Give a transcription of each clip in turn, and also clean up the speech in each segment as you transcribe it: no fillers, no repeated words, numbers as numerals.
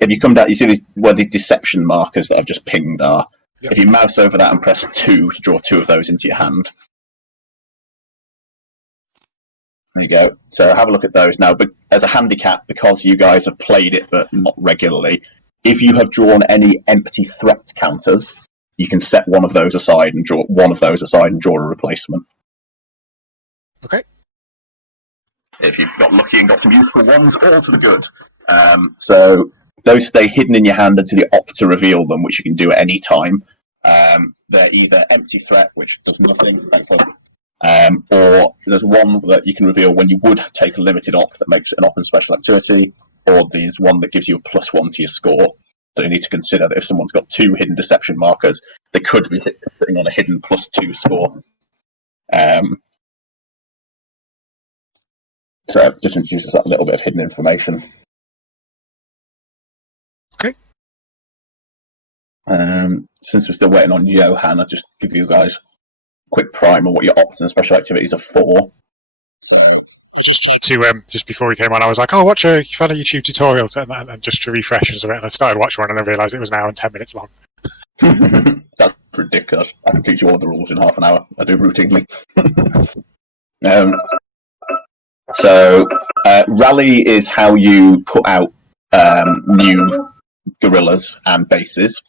if you come down, you see where these deception markers that I've just pinged are. Yep. If you mouse over that and press 2 to draw 2 of those into your hand. There you go. So have a look at those now. But as a handicap, because you guys have played it but not regularly, if you have drawn any empty threat counters, you can set one of those aside and draw a replacement. Okay. If you've got lucky and got some useful ones, all to the good. So those stay hidden in your hand until you opt to reveal them, which you can do at any time. They're either empty threat, which does nothing, thanks love, or there's one that you can reveal when you would take a limited off that makes it an open special activity, or there's one that gives you a +1 to your score. So you need to consider that if someone's got 2 hidden deception markers, they could be sitting on a hidden +2 score. So it just introduces that little bit of hidden information. Okay. Since we're still waiting on Johan, I'll just give you guys a quick primer on what your ops and special activities are for. So, just before we came on, I was like, "Oh, watch a fun YouTube tutorial," and just to refresh us a bit. And I started watching one, and I realised it was an hour and 10 minutes long. That's ridiculous. I can teach you all the rules in half an hour. I do routinely. Rally is how you put out new guerrillas and bases.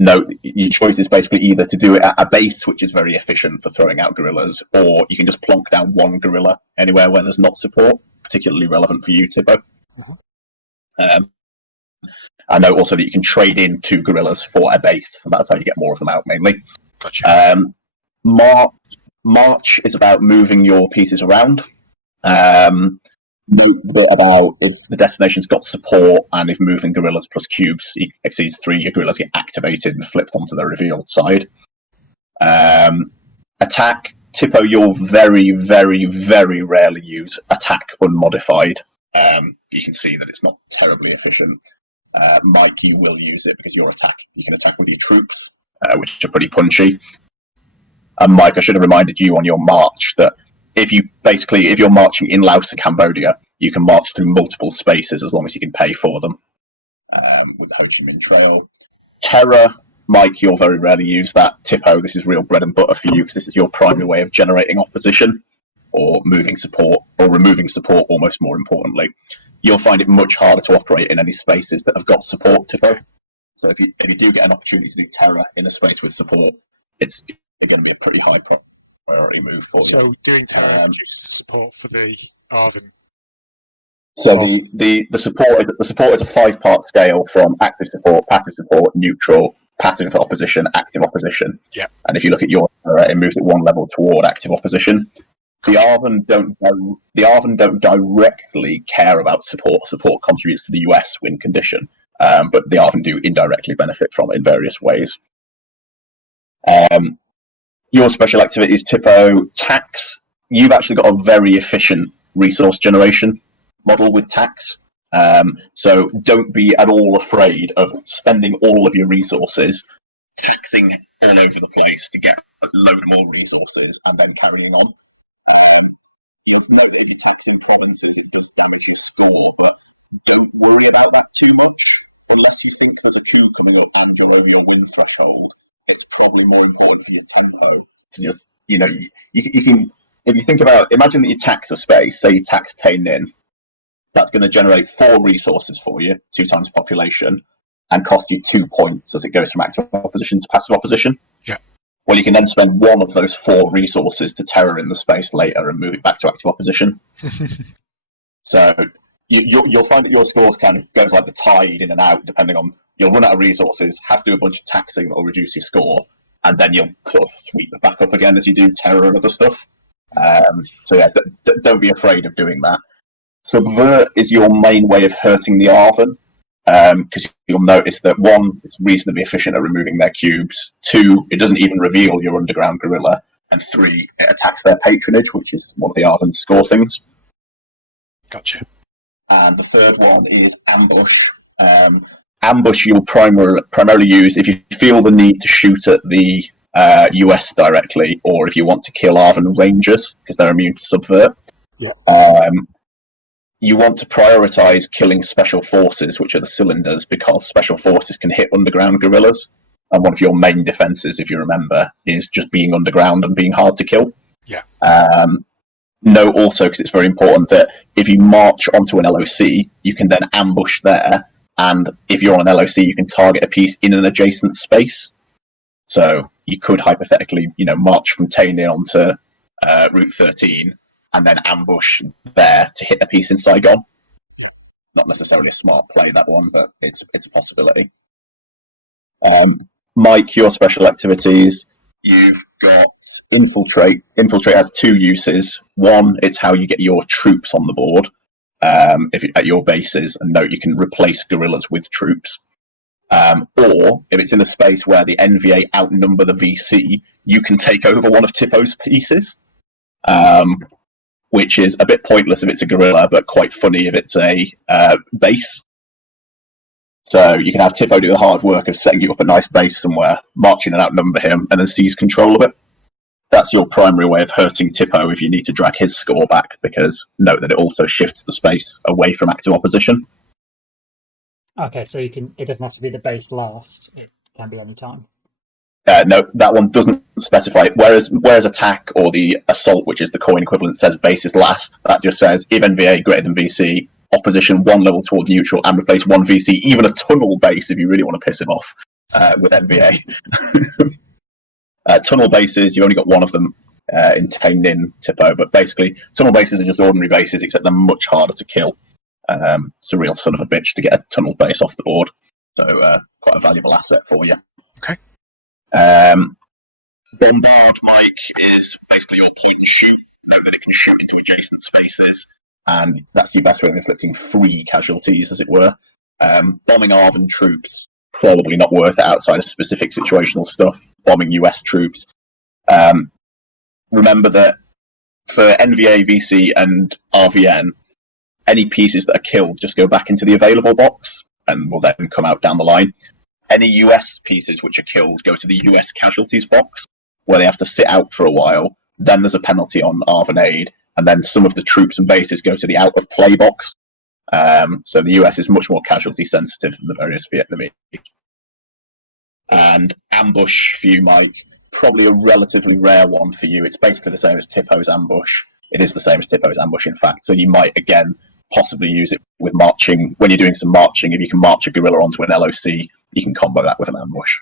Note, your choice is basically either to do it at a base, which is very efficient for throwing out guerrillas, or you can just plonk down one guerrilla anywhere where there's not support, particularly relevant for you, Tippo. I know also that you can trade in 2 guerrillas for a base, and that's how you get more of them out, mainly. Gotcha. March is about moving your pieces around. About if the destination's got support and if moving guerrillas plus cubes exceeds 3, your guerrillas get activated and flipped onto the revealed side. Attack, Tippo, you'll very, very, very rarely use attack unmodified. You can see that it's not terribly efficient. Mike, you will use it because you can attack with your troops, which are pretty punchy. And Mike, I should have reminded you on your march that if you're marching in Laos or Cambodia, you can march through multiple spaces as long as you can pay for them. With the Ho Chi Minh Trail. Terror, Mike, you'll very rarely use that. Tippo, this is real bread and butter for you because this is your primary way of generating opposition or moving support or removing support, almost more importantly. You'll find it much harder to operate in any spaces that have got support, Tippo. So if you do get an opportunity to do terror in a space with support, it's going to be a pretty high priority move for you. So doing terror reduces support for the Arvin. So the support is a 5-part scale from active support, passive support, neutral, passive opposition, active opposition. Yeah. And if you look at your terror, it moves it 1 level toward active opposition. The Arvin don't directly care about support. Support contributes to the US win condition, but the Arvin do indirectly benefit from it in various ways. Your special activities, Tippo, tax. You've actually got a very efficient resource generation model with tax. So don't be at all afraid of spending all of your resources taxing all over the place to get a load more resources and then carrying on. You'll note that if you tax in provinces, it does damage your score, but don't worry about that too much. Unless you think there's a coup coming up and you're over your win threshold, it's probably more important for your tempo. It's just, you can, if you think about, imagine that you tax a space, say you tax Tay Ninh, that's going to generate 4 resources for you, 2 times population, and cost you 2 points as it goes from active opposition to passive opposition. Yeah. Well, you can then spend 1 of those 4 resources to terror in the space later and move it back to active opposition. So you'll find that your score kind of goes like the tide in and out, depending on, you'll run out of resources, have to do a bunch of taxing that will reduce your score, and then you'll sort of sweep it back up again as you do terror and other stuff. So yeah, don't be afraid of doing that. Subvert is your main way of hurting the Arvin, because you'll notice that 1, it's reasonably efficient at removing their cubes, 2, it doesn't even reveal your underground guerrilla, and 3, it attacks their patronage, which is one of the Arvin's score things. Gotcha. And the third one is ambush. Ambush you'll primarily use if you feel the need to shoot at the US directly, or if you want to kill Arvin Rangers, because they're immune to subvert. Yeah. you want to prioritize killing special forces, which are the cylinders, because special forces can hit underground guerrillas. And one of your main defenses, if you remember, is just being underground and being hard to kill. Yeah. Note also, because it's very important, that if you march onto an LOC, you can then ambush there. And if you're on an LOC, you can target a piece in an adjacent space. So you could hypothetically, march from Tainin onto Route 13 and then ambush there to hit a piece in Saigon. Not necessarily a smart play, that one, but it's a possibility. Mike, your special activities, you've got Infiltrate. Infiltrate has two uses. One, it's how you get your troops on the board at your bases, and note you can replace guerrillas with troops. Or if it's in a space where the NVA outnumber the VC, you can take over one of Tippo's pieces, which is a bit pointless if it's a guerrilla, but quite funny if it's a base. So you can have Tippo do the hard work of setting you up a nice base somewhere, march in and outnumber him, and then seize control of it. That's your primary way of hurting Tippo if you need to drag his score back, because note that it also shifts the space away from active opposition. Okay, so it doesn't have to be the base last, it can be any time. No, that one doesn't specify. Whereas attack or the assault, which is the coin equivalent, says base is last, that just says if NVA greater than VC, opposition one level towards neutral and replace one VC, even a tunnel base if you really want to piss him off with NVA. Tunnel bases, you only got one of them in Tainin Tippo, but basically tunnel bases are just ordinary bases, except they're much harder to kill. It's a real son of a bitch to get a tunnel base off the board, so quite a valuable asset for you. Okay. Bombard, Mike, is basically your point and shoot. Note that it can shoot into adjacent spaces, and that's your best way of inflicting free casualties, as it were. Bombing Arvan troops, probably not worth it outside of specific situational stuff. Bombing US troops. Remember that for NVA, VC, and RVN, any pieces that are killed just go back into the available box and will then come out down the line. Any US pieces which are killed go to the US casualties box, where they have to sit out for a while. Then there's a penalty on Arvan aid, and then some of the troops and bases go to the out of play box. So the US is much more casualty sensitive than the various Vietnamese. And ambush for you, Mike, probably a relatively rare one for you. It's basically the same as Tippo's ambush. It is the same as Tippo's ambush, in fact. So you might, again, possibly use it with marching. When you're doing some marching, if you can march a guerrilla onto an LOC, you can combo that with an ambush.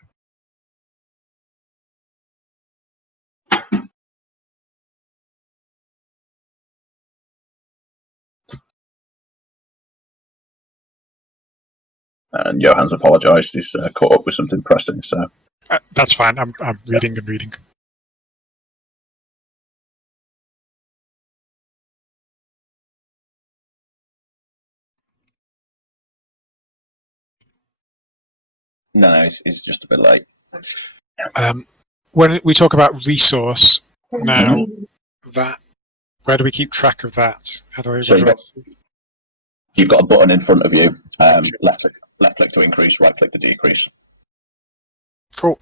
And Johan's apologised. He's caught up with something pressing. So that's fine. I'm reading and reading. No, he's just a bit late. When we talk about resource now, that where do we keep track of that? How do I? So you've got a button in front of you. Left click to increase, right click to decrease. Cool.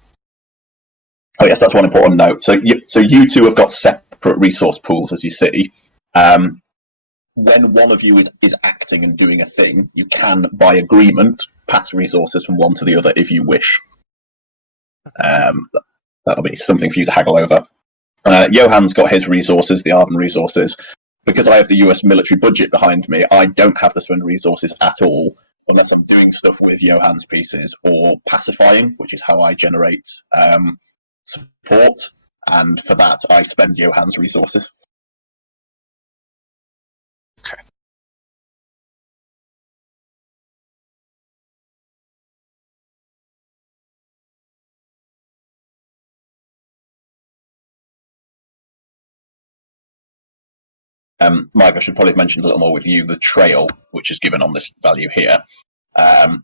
Oh yes, that's one important note. So you two have got separate resource pools, as you see. When one of you is acting and doing a thing, you can, by agreement, pass resources from one to the other if you wish. That'll be something for you to haggle over. Johan's got his resources, the Arvan resources. Because I have the US military budget behind me, I don't have to spend resources at all unless I'm doing stuff with Johan's pieces or pacifying, which is how I generate support. And for that, I spend Johan's resources. Okay. Mike, I should probably have mentioned a little more with you the trail, which is given on this value here. The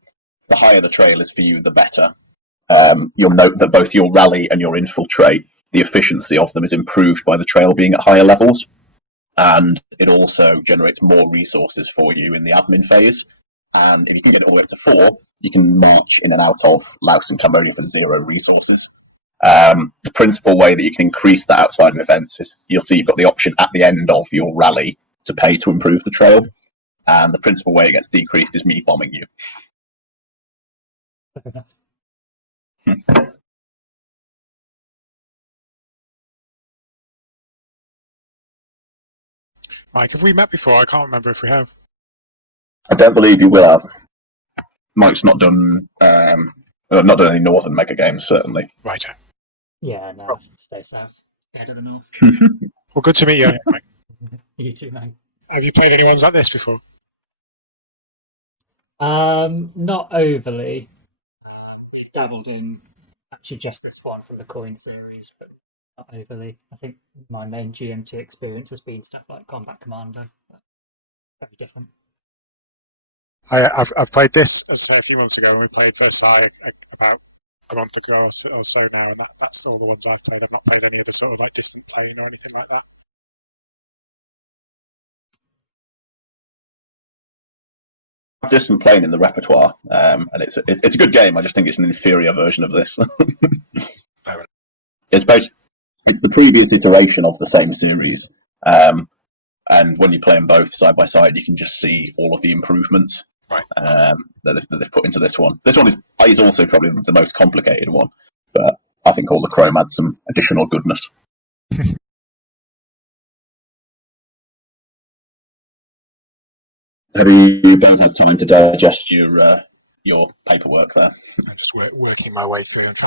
higher the trail is for you, the better. You'll note that both your rally and your infiltrate, the efficiency of them is improved by the trail being at higher levels. And it also generates more resources for you in the admin phase. And if you can get it all the way up to 4, you can march in and out of Laos and Cambodia for 0 resources. The principal way that you can increase that outside of events is you'll see you've got the option at the end of your rally to pay to improve the trail. and the principal way it gets decreased is me bombing you. Mike, have we met before? I can't remember if we have. I don't believe you will have. Mike's not done any northern mega games, certainly. Right. Yeah, no, stay south. Stay to the north. Well, good to meet you, Mike. You too, man. Have you played any ones like this before? Not overly. I've dabbled in actually just this one from the coin series, but not overly. I think my main GMT experience has been stuff like Combat Commander. Very different. I've played this a few months ago when we played Versailles about a month ago or so now, and that's all the ones I've played. I've not played any of the sort of like distant playing or anything like that. Distant playing in the repertoire, and it's a good game. I just think it's an inferior version of this. It's the previous iteration of the same series, and when you play them both side by side, you can just see all of the improvements that they've put into this one. This one is also probably the most complicated one, but I think all the Chrome adds some additional goodness. Have you guys had time to digest your paperwork there? I'm just working my way through and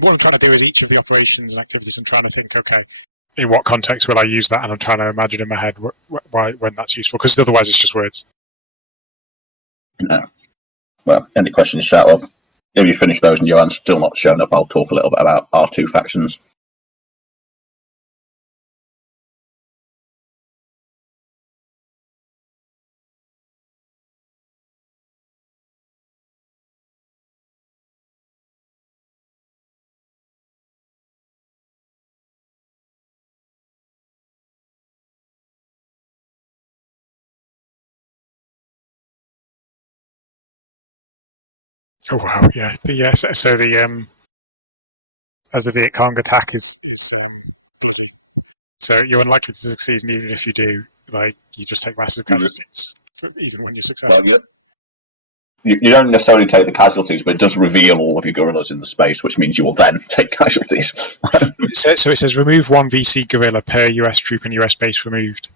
what I'm trying to do is each of the operations and activities I'm trying to think, okay, in what context will I use that? And I'm trying to imagine in my head when that's useful, because otherwise it's just words. No. Well, any questions, shout up. If you finish those and Johan's still not shown up, I'll talk a little bit about our two factions. Oh wow, yeah. So the as the Viet Cong attack is so you're unlikely to succeed, and even if you do, like you just take massive casualties, even when you're successful. Well, you don't necessarily take the casualties, but it does reveal all of your guerrillas in the space, which means you will then take casualties. So it says remove one VC guerrilla per US troop and US base removed.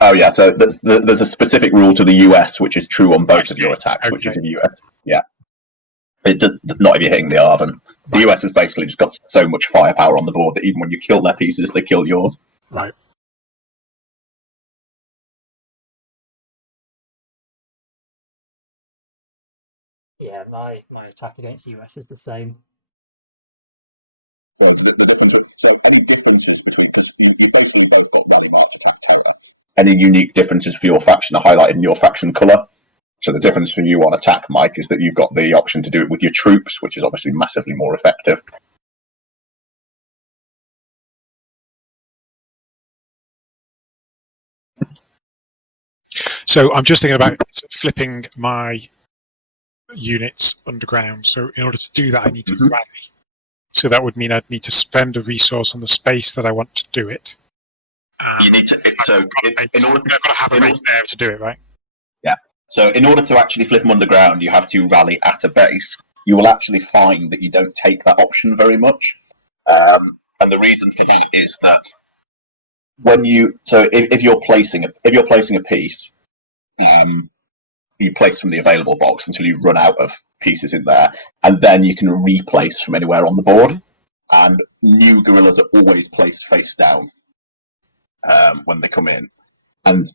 Oh yeah, so there's a specific rule to the US, which is true on both of your attacks, which is in US. Yeah. It does, not if you're hitting the Arvin. The US has basically just got so much firepower on the board that even when you kill their pieces, they kill yours. Right. Yeah, my attack against the US is the same. So any differences between, because you basically both got Rally March attack terror. Any unique differences for your faction are highlighted in your faction colour. So the difference for you on attack, Mike, is that you've got the option to do it with your troops, which is obviously massively more effective. So I'm just thinking about flipping my units underground. So in order to do that, I need to rally. So that would mean I'd need to spend a resource on the space that I want to do it. You need to. So in order to have a base there to do it, right? Yeah. So in order to actually flip them underground, you have to rally at a base. You will actually find that you don't take that option very much, and the reason for that is that when if you're placing a piece, you place from the available box until you run out of pieces in there, and then you can replace from anywhere on the board. And new guerrillas are always placed face down when they come in, and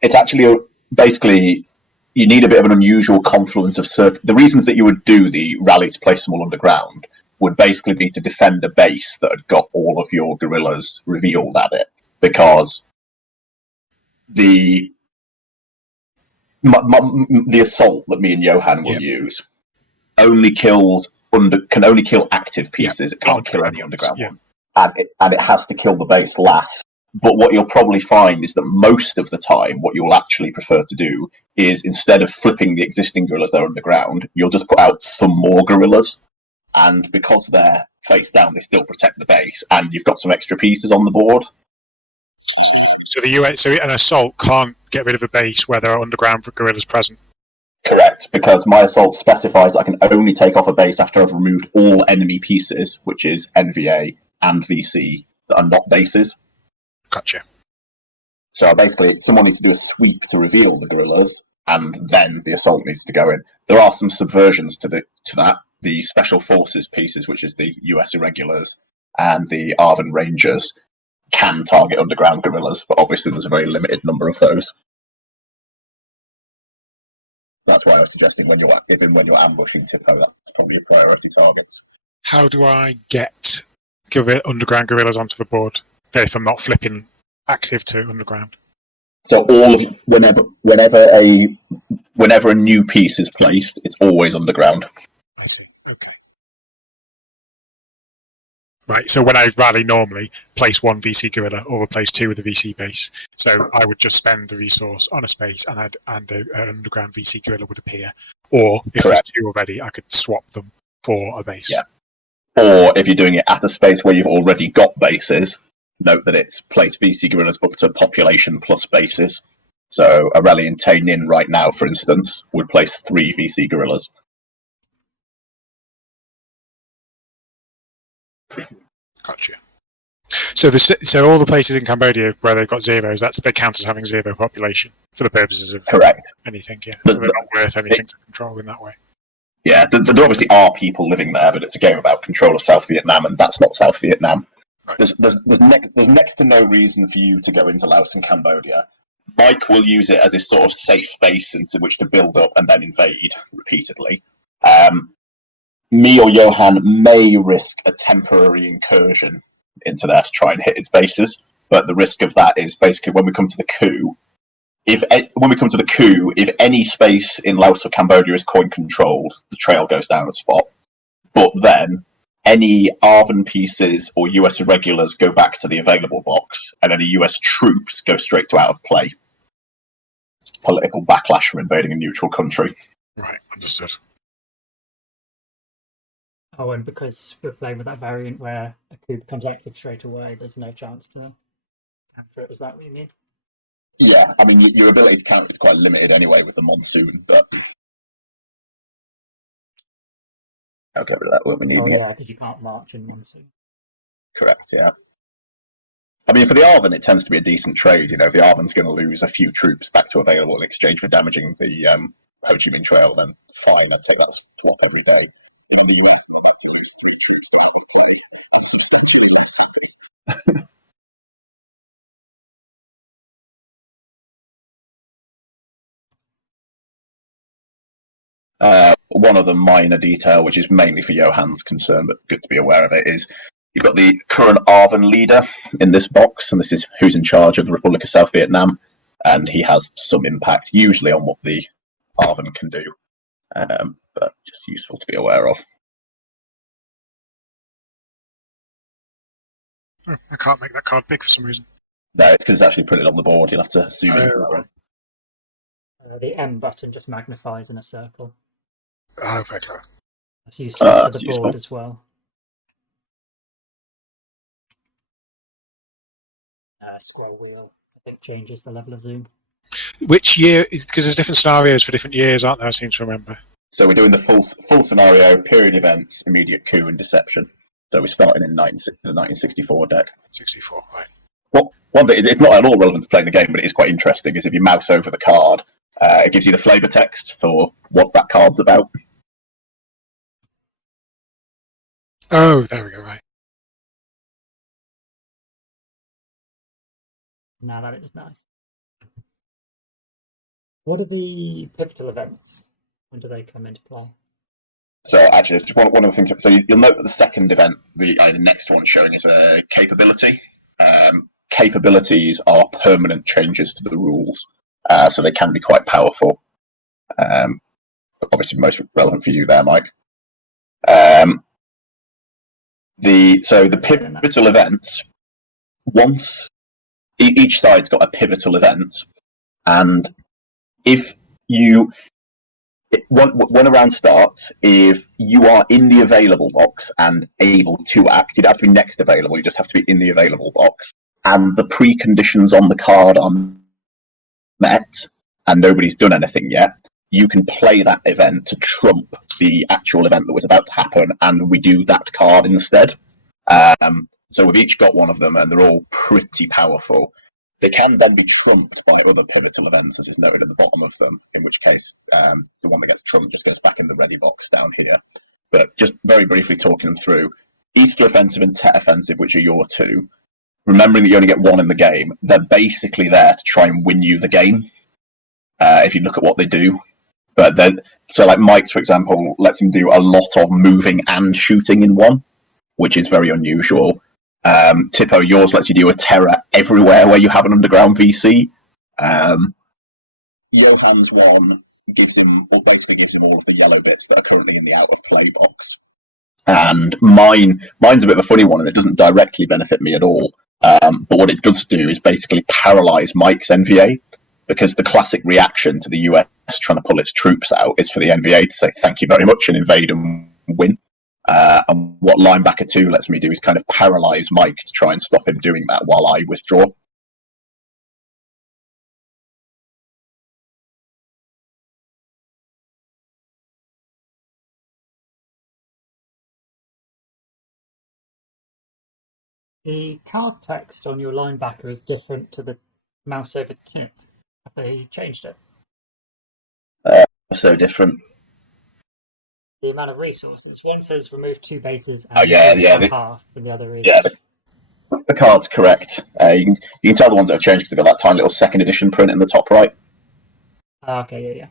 it's actually basically you need a bit of an unusual confluence of the reasons that you would do the rally to place them all underground would basically be to defend a base that had got all of your guerrillas revealed at it, because the assault that me and Johan will use only can only kill active pieces. It can't kill any underground ones, and it has to kill the base last. But what you'll probably find is that most of the time, what you'll actually prefer to do is, instead of flipping the existing guerrillas that are underground, you'll just put out some more guerrillas. And because they're face down, they still protect the base, and you've got some extra pieces on the board. So so an assault can't get rid of a base where there are underground guerrillas present. Correct, because my assault specifies that I can only take off a base after I've removed all enemy pieces, which is NVA and VC, that are not bases. Gotcha. So basically, someone needs to do a sweep to reveal the guerrillas, and then the assault needs to go in. There are some subversions to that. The Special Forces pieces, which is the US Irregulars, and the Arvin Rangers, can target underground guerrillas, but obviously there's a very limited number of those. That's why I was suggesting when you're ambushing Tipo, that's probably a priority target. How do I get underground guerrillas onto the board if I'm not flipping active to underground? So whenever a new piece is placed, it's always underground. I see. Okay. Right, so when I rally normally, place one VC guerrilla or replace two with a VC base. So I would just spend the resource on a space and an underground VC guerrilla would appear. Or if there's two already, I could swap them for a base. Yeah. Or if you're doing it at a space where you've already got bases, note that it's place VC guerrillas up to population plus bases. So a rally in Tay Nin right now, for instance, would place 3 VC guerrillas. Gotcha. So all the places in Cambodia where they've got zeros, they count as having 0 population for the purposes of anything. Yeah, so they're not worth anything to control in that way. Yeah, there obviously are people living there, but it's a game about control of South Vietnam, and that's not South Vietnam. Right. There's next to no reason for you to go into Laos and Cambodia. Mike will use it as a sort of safe space into which to build up and then invade repeatedly. Me or Johan may risk a temporary incursion into there to try and hit its bases, but the risk of that is basically when we come to the coup. If any space in Laos or Cambodia is coin controlled, the trail goes down a spot. But then any Arvin pieces or US irregulars go back to the available box, and any US troops go straight to out of play. Political backlash from invading a neutral country. Right, understood. Oh, and because we're playing with that variant where a coup becomes active straight away, there's no chance to capture it. Is that what you mean? Yeah, I mean, your ability to counter is quite limited anyway with the monsoon, but I'll get rid of that when we need it. Oh, yeah, because you can't march in monsoon. Correct, yeah. I mean, for the Arvin, it tends to be a decent trade. You know, if the Arvin's going to lose a few troops back to available in exchange for damaging the Ho Chi Minh Trail, then fine, I'd take that swap every day. One other minor detail, which is mainly for Johan's concern, but good to be aware of it, is you've got the current Arvin leader in this box, and this is who's in charge of the Republic of South Vietnam, and he has some impact, usually on what the Arvin can do, but just useful to be aware of. Oh, I can't make that card big for some reason. No, it's because it's actually printed on the board. You'll have to zoom in for that one. The M button just magnifies in a circle. Oh, very clever. That's useful for the board as well. Scroll wheel, I think, changes the level of zoom. Which year? Because there's different scenarios for different years, aren't there? I seem to remember. So we're doing the full scenario, period events, immediate coup, and deception. So we're starting in the 1964 deck. 64, right. Well, one thing, it's not at all relevant to playing the game, but it is quite interesting, is if you mouse over the card, it gives you the flavour text for what that card's about. Oh, there we go, right. Now that is nice. What are the pivotal events? When do they come into play? So actually, just one of the things. So you'll note that the second event, the next one showing, is a capability. Capabilities are permanent changes to the rules, so they can be quite powerful. Obviously, most relevant for you there, Mike. The pivotal events, once each side's got a pivotal event, and if you when a round starts, if you are in the available box and able to act, you don't have to be next available, you just have to be in the available box. and the preconditions on the card are met, and nobody's done anything yet, you can play that event to trump the actual event that was about to happen, and we do that card instead. So we've each got one of them, and they're all pretty powerful. They can then be trumped by other pivotal events, as is noted at the bottom of them, in which case the one that gets trumped just goes back in the ready box down here. But just very briefly talking them through, Easter Offensive and Tet Offensive, which are your two, remembering that you only get one in the game, they're basically there to try and win you the game, if you look at what they do. But then, so like Mike's, for example, lets him do a lot of moving and shooting in one, which is very unusual. Tippo, yours lets you do a terror everywhere where you have an underground VC. Johann's one basically gives him all of the yellow bits that are currently in the out of play box. And mine's a bit of a funny one, and it doesn't directly benefit me at all. But what it does do is basically paralyze Mike's NVA, because the classic reaction to the US trying to pull its troops out is for the NVA to say thank you very much and invade and win. And what Linebacker 2 lets me do is kind of paralyze Mike to try and stop him doing that while I withdraw. The card text on your linebacker is different to the mouse over tip. Have they changed it? So different. The amount of resources. One says remove 2 bases and half, and the other is... Yeah, the card's correct. You can tell the ones that have changed because they've got that tiny little second edition print in the top right. Okay,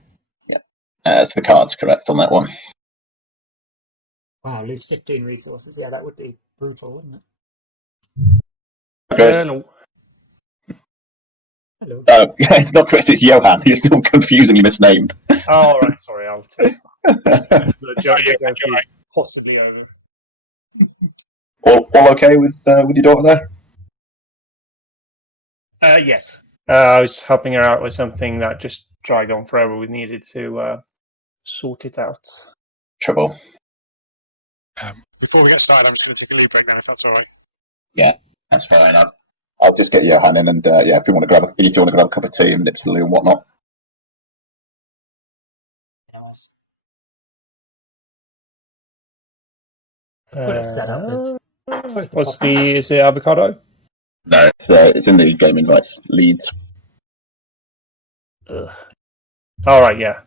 yeah. So the card's correct on that one. Wow, lose 15 resources. Yeah, that would be brutal, wouldn't it? Hello. Hello. It's not Chris, it's Johann. You're still confusingly misnamed. Oh, right, sorry, I'll take that. The joke is possibly over. All okay with your daughter there? Yes. I was helping her out with something that just dragged on forever. We needed to sort it out. Trouble. Before we get started, I'm just going to take a leave break now, if that's all right. Yeah, that's fine. I'll just get Johann in, and if you want to grab a cup of tea and nips to the loo and whatnot. Put it set up with Is it avocado? No, it's in the game invites. Leads. Ugh. All right, yeah.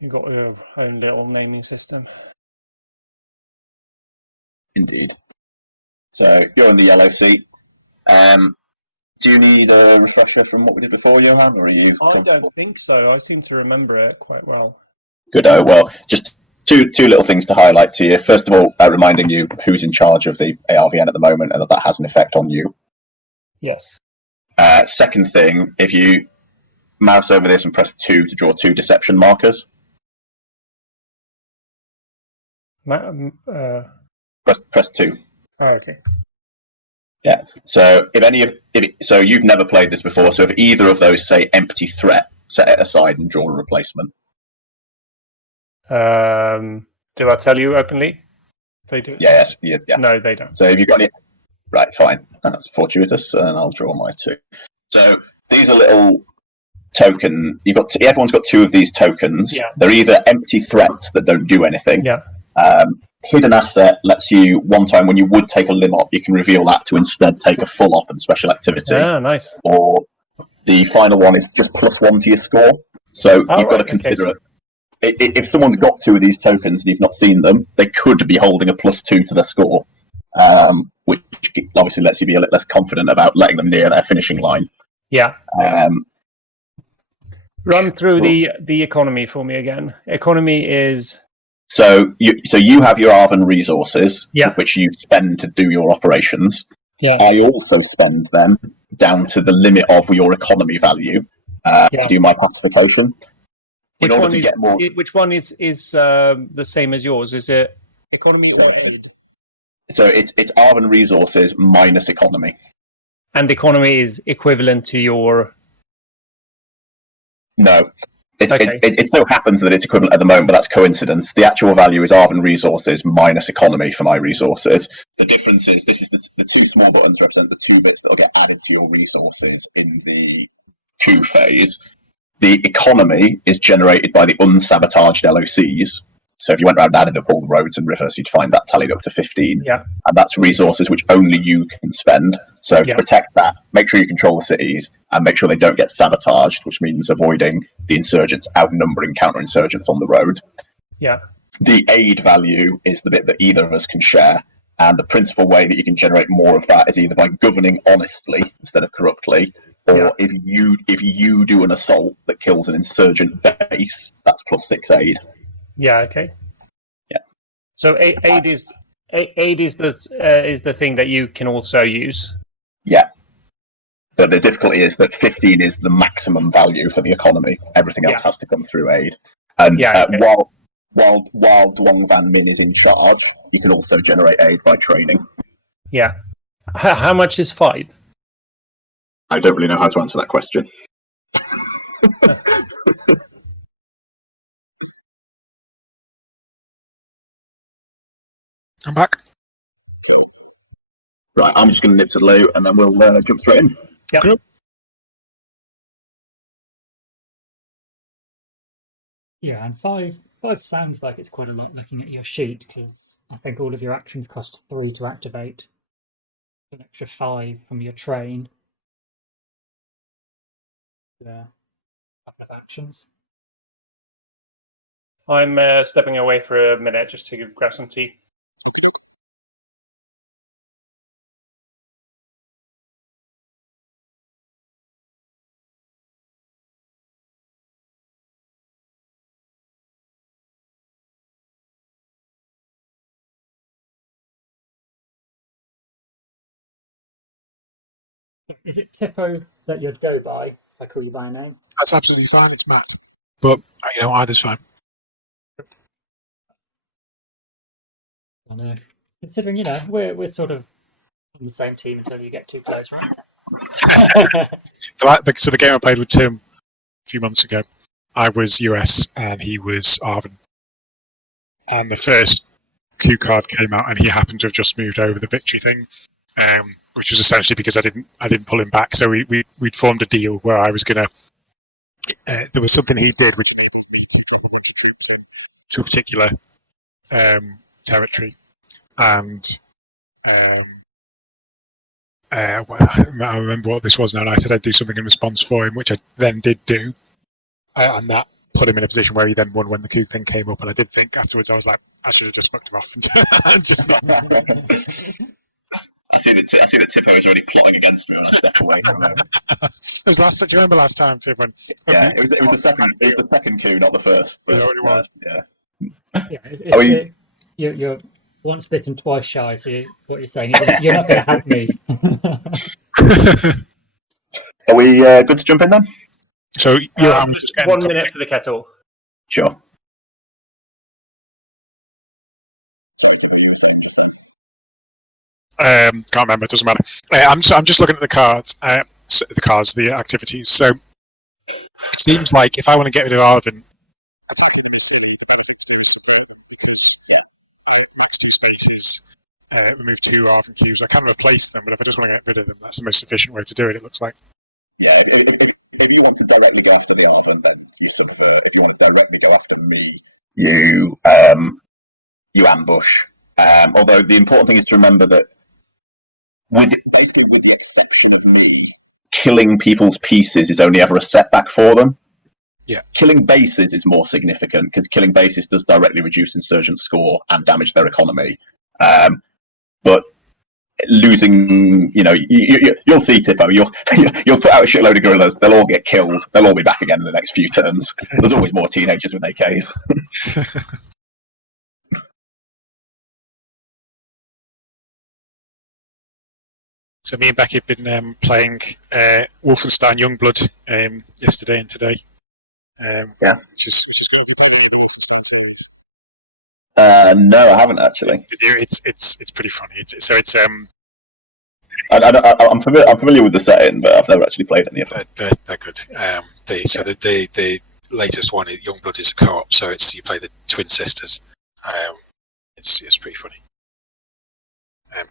You got your own little naming system. Indeed. So you're in the yellow seat. Do you need a refresher from what we did before, Johann, or are you? I don't think so. I seem to remember it quite well. Good. Well, just two little things to highlight to you. First of all, reminding you who's in charge of the ARVN at the moment, and that has an effect on you. Yes. Second thing, if you mouse over this and press 2 to draw 2 deception markers. Press 2. Oh, okay. Yeah. So so you've never played this before. So if either of those say empty threat, set it aside and draw a replacement. Do I tell you openly? They do. Yes. Yeah. No, they don't. So have you got any? Right. Fine. That's fortuitous, and I'll draw my 2. So these are little token. Everyone's got 2 of these tokens. Yeah. They're either empty threats that don't do anything. Yeah. Hidden asset lets you, one time when you would take a lim op, you can reveal that to instead take a full op and special activity. Ah, nice. Or the final one is just +1 to your score. So you've got to consider it. If someone's got 2 of these tokens and you've not seen them, they could be holding a +2 to their score, which obviously lets you be a little less confident about letting them near their finishing line. Yeah. Run through the economy for me again. Economy is... So you have your Arven resources, yeah, which you spend to do your operations. Yeah. I also spend them down to the limit of your economy value to do my pacification. Which one is the same as yours? Is it economy? So it's Arven resources minus economy. And economy is equivalent to your... No. It so happens that it's equivalent at the moment, but that's coincidence. The actual value is Arvin resources minus economy for my resources. The difference is this is the two small buttons represent the 2 bits that will get added to your resources in the coup phase. The economy is generated by the unsabotaged LOCs. So if you went around and added up all the roads and rivers, you'd find that tallied up to 15. Yeah. And that's resources which only you can spend. So to protect that, make sure you control the cities and make sure they don't get sabotaged, which means avoiding the insurgents outnumbering counterinsurgents on the road. Yeah. The aid value is the bit that either of us can share. And the principal way that you can generate more of that is either by governing honestly instead of corruptly, or if you do an assault that kills an insurgent base, that's +6 aid. Yeah. Okay. Yeah. So aid is the thing that you can also use. Yeah. But the difficulty is that 15 is the maximum value for the economy. Everything else has to come through aid. And while Duong Van Min is in charge, you can also generate aid by training. Yeah. How much is 5? I don't really know how to answer that question. I'm back. Right, I'm just going to nip to the loo and then we'll jump straight in. Yeah. Cool. Yeah, and five sounds like it's quite a lot looking at your sheet, because I think all of your actions cost 3 to activate. An extra 5 from your train. Yeah, couple of actions. I'm stepping away for a minute just to grab some tea. Is it Tippo that you'd go by if I call you by name? That's absolutely fine. It's Matt. But, either's fine. I know. Considering, we're sort of on the same team until you get too close, right? So the game I played with Tim a few months ago, I was US and he was Arvin. And the first coup card came out and he happened to have just moved over the victory thing, which was essentially because I didn't pull him back. So we'd formed a deal where I was gonna. There was something he did which enabled me to drop a bunch of troops to a particular territory, and I remember what this was now. And I said I'd do something in response for him, which I then did do, and that put him in a position where he then won when the coup thing came up. And I did think afterwards, I was like, I should have just fucked him off and just not. I see that Tippo is already plotting against me when I step away. Do you remember last time, Tim? Yeah, it was the second. It was the second coup, not the first. But, it was. Yeah. You're once bitten, twice shy. So what you're saying is you're not going to help me. Are we good to jump in then? So just 1 minute for the kettle. Sure. Can't remember. It doesn't matter. I'm just looking at the cards. The activities. So it seems like if I want to get rid of Arvin, next 2 spaces, remove 2 Arvin cubes. I can replace them, but if I just want to get rid of them, that's the most efficient way to do it. It looks like. Yeah. If you want to directly go after the Arvin, then you sort of. If you want to directly go after me, you ambush. Although the important thing is to remember that. With the exception of me, killing people's pieces is only ever a setback for them. Yeah. Killing bases is more significant because killing bases does directly reduce insurgent score and damage their economy. But losing, you'll see, Tippo. You'll put out a shitload of guerrillas. They'll all get killed. They'll all be back again in the next few turns. There's always more teenagers with AKs. So me and Becky have been playing Wolfenstein Youngblood yesterday and today. Which is going to be playing the Wolfenstein series. No, I haven't actually. It's pretty funny. I'm familiar with the setting, but I've never actually played any of them. They're good. latest one, Youngblood, is a co-op, so you play the twin sisters. It's pretty funny.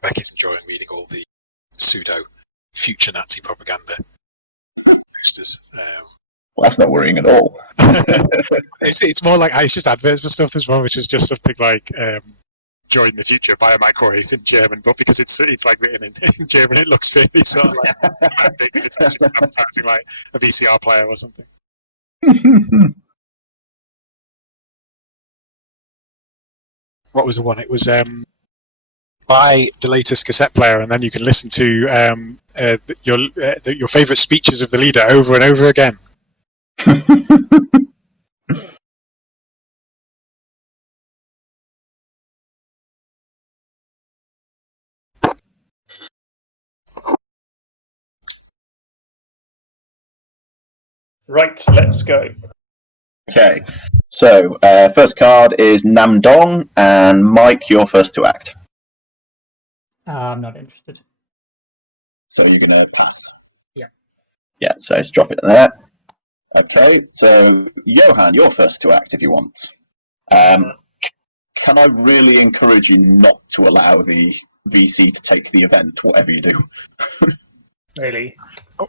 Becky's enjoying reading all the pseudo future Nazi propaganda posters. Well, that's not worrying at all. It's more like it's just adverts for stuff as well, which is just something like "Join the future, buy a microwave" in German, but because it's like written in German, it looks really sort of like demanding. It's actually advertising like a VCR player or something. What was the one? It was buy the latest cassette player, and then you can listen to your favourite speeches of the leader over and over again. Right, let's go. Okay, so first card is Namdong, and Mike, you're first to act. I'm not interested. So you're gonna pass. Yeah. Yeah, so let's drop it there. Okay, so Johan, you're first to act if you want. Can I really encourage you not to allow the VC to take the event, whatever you do? Really?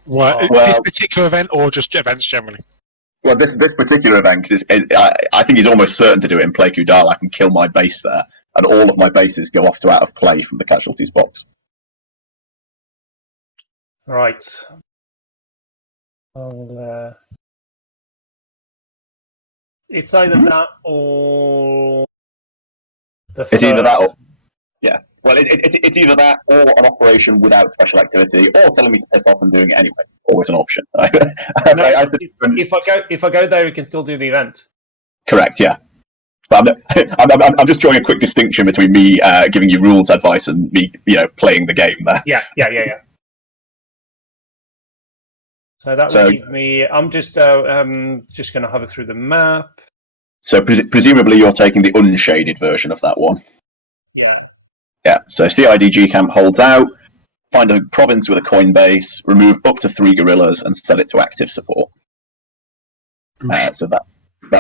What, Well- this particular event, or just events generally? Well, this particular event, because I think he's almost certain to do it in Play Kudala and kill my base there, and all of my bases go off to out of play from the casualties box. Right. I'll, it's either that or the It's either that first. or... Yeah. Well, it's either that or an operation without special activity, or telling me to piss off and doing it anyway. Always an option. No, if I go there, we can still do the event. Correct, yeah. But I'm just drawing a quick distinction between me giving you rules advice and me, playing the game there. Yeah. So that would give me. I'm just going to hover through the map. So presumably you're taking the unshaded version of that one. Yeah. Yeah. So CIDG camp holds out. Find a province with a coin base. Remove up to 3 guerrillas and set it to active support. So that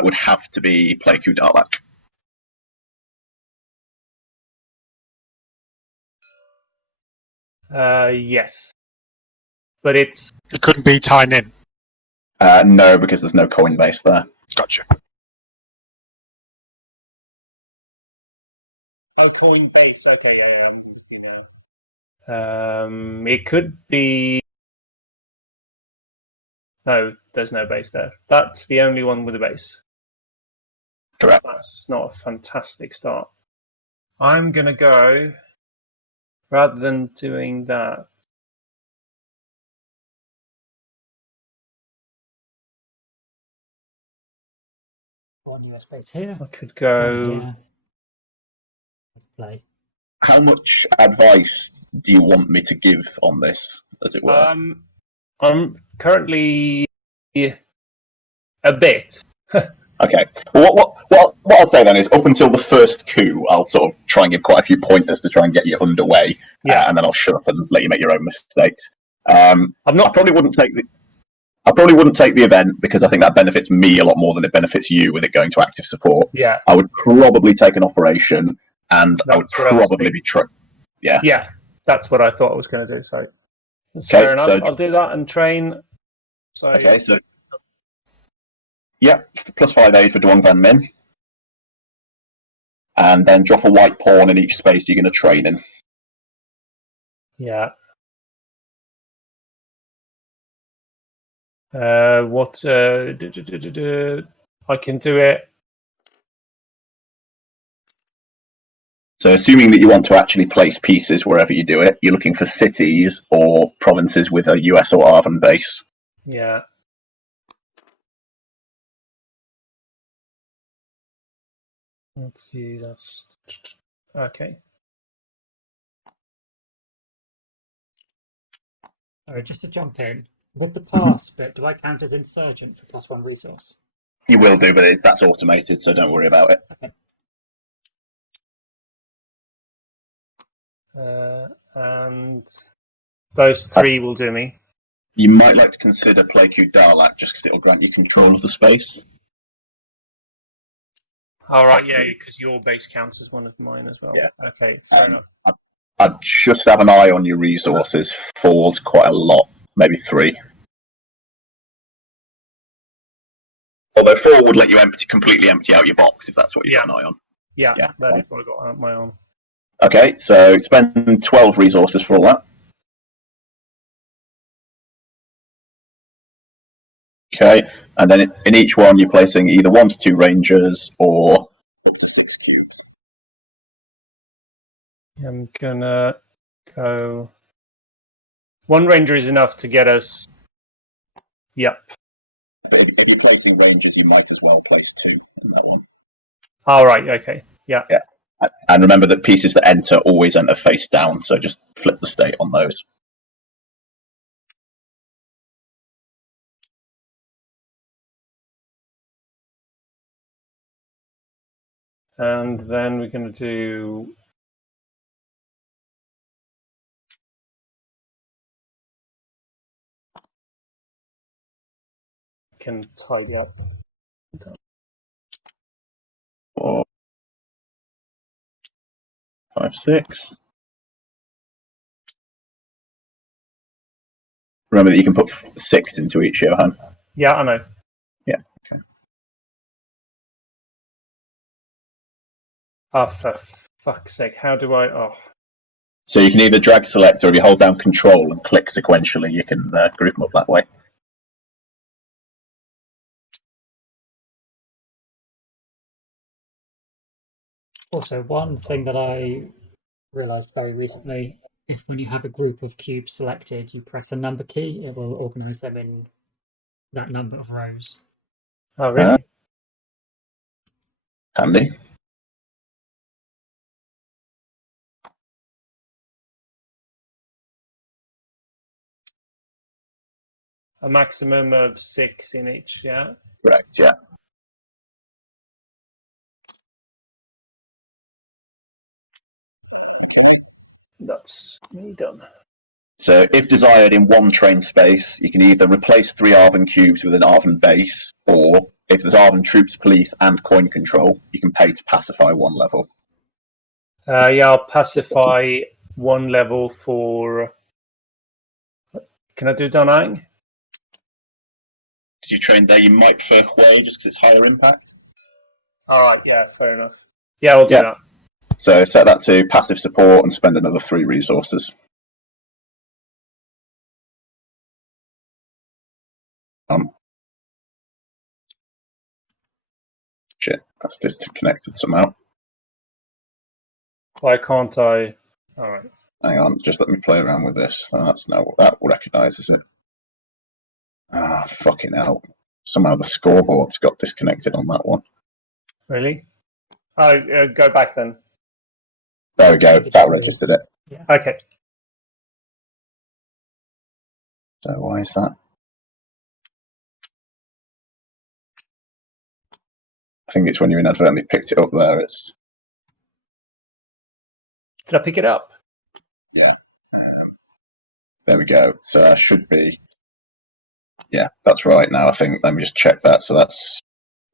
would have to be Play Kudalak. Yes. But It couldn't be Tyne-in. No, because there's no coin base there. Gotcha. Oh, coin base. Okay, yeah. It could be. No, there's no base there. That's the only one with a base. Correct. That's not a fantastic start. I'm gonna go rather than doing that. One US base here. I could go. One here. Play. How much advice do you want me to give on this, as it were? I'm currently a bit. Okay. Well, what I'll say then is, up until the first coup, I'll sort of try and give quite a few pointers to try and get you underway, and then I'll shut up and let you make your own mistakes. I probably wouldn't take the event because I think that benefits me a lot more than it benefits you with it going to active support. Yeah. I would probably take an operation, and I would probably be Yeah, that's what I thought I was going to do. Sorry. Okay, Fair enough. so I'll do that and train. So okay, so plus 5A for Duong Van Min, and then drop a white pawn in each space you're going to train in. yeah. What? I can do it. So assuming that you want to actually place pieces wherever you do it, you're looking for cities or provinces with a US or ARVN base. Yeah. Let's see. That's okay. Alright, just to jump in. With the pass bit, do I count as insurgent for +1 resource? You will do, but that's automated, so don't worry about it. Okay. And those 3 will do me. You might like to consider Play Q Darlak just because it'll grant you control of the space. All right, yeah, because your base counts as one of mine as well. Yeah. Okay, fair enough. I'd just have an eye on your resources. 4's quite a lot, maybe 3. Although 4 would let you completely empty out your box if that's what you've got an eye on. Yeah, Yeah, that fine. is what I got on my own. Okay, so spend 12 resources for all that. Okay, and then in each one you're placing either 1 to 2 rangers or up to 6 cubes. I'm gonna go. 1 ranger is enough to get us. Yep. If you're placing rangers, you might as well place 2 in that one. All right. Okay. Yeah. Yeah. And remember that pieces that enter always enter face down, so just flip the state on those. And then we're gonna do. Can tidy up. 4, 5, 6. Remember that you can put 6 into each, Johan. Yeah, I know. Yeah. Okay. Oh, for fuck's sake! How do I? Oh. So you can either drag select, or if you hold down Control and click sequentially, you can group them up that way. Also, one thing that I realised very recently, if when you have a group of cubes selected, you press a number key, it will organise them in that number of rows. Oh, really? Handy. A maximum of 6 in each. Yeah. Correct, yeah. That's me done. So if desired in one train space, you can either replace 3 Arven cubes with an Arven base, or if there's Arven troops, police, and coin control, you can pay to pacify 1 level. Yeah, I'll pacify 1 level for. Can I do Danang? So you train there, you might prefer Hui just because it's higher impact. All right. Yeah, fair enough. Yeah, we'll do that. So set that to passive support and spend another 3 resources. Shit, that's disconnected somehow. Why can't I? All right. Hang on, just let me play around with this. That's not what that recognises it. Ah, fucking hell. Somehow the scoreboard's got disconnected on that one. Really? Oh, go back then. There we go, that registered it. Yeah. Okay. So why is that? I think it's when you inadvertently picked it up there. It's Did I pick it up? Yeah. There we go. So that should be. Yeah, that's right now, I think. Let me just check that. So that's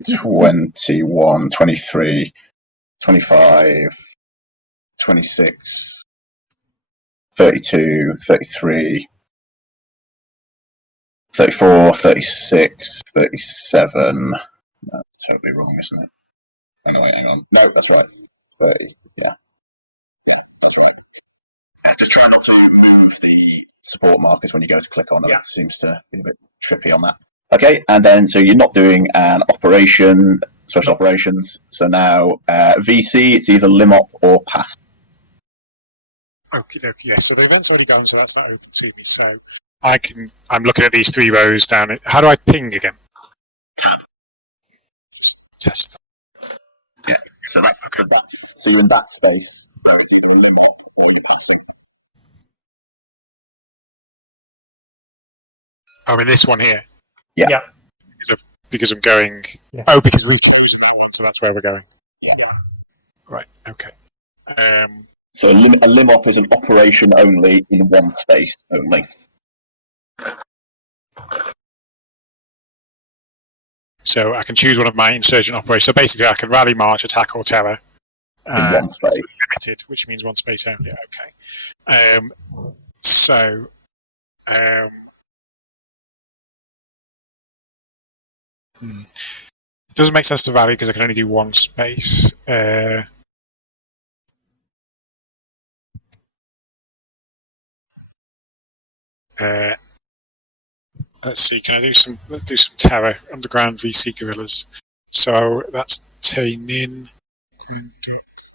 21, 23, 25, 26, 32, 33, 34, 36, 37. That's totally wrong, isn't it? Oh, no, wait, hang on. No, that's right. 30, yeah. That's right. Just try not to move the support markers when you go to click on them. Yeah. It seems to be a bit trippy on that. Okay, and then so you're not doing an operation, special operations. So now VC, it's either limop or pass. Okay, yes. So the event's already gone, so that's not open to me. So I'm looking at these 3 rows down. How do I ping again? Test. Yeah. So you're in that space. So it's either a limop or you're passing. Oh, in this one here. Yeah. Because I'm going. Yeah. Oh, because we've chosen that one, so that's where we're going. Yeah. Right. Okay. So a limop is an operation only in one space only. So I can choose one of my insurgent operations. So basically, I can rally, march, attack, or terror. In one space. Limited, which means one space only. Okay. So. It doesn't make sense to rally because I can only do one space. Let's see. Can I do some terror underground VC guerrillas? So that's Tainin.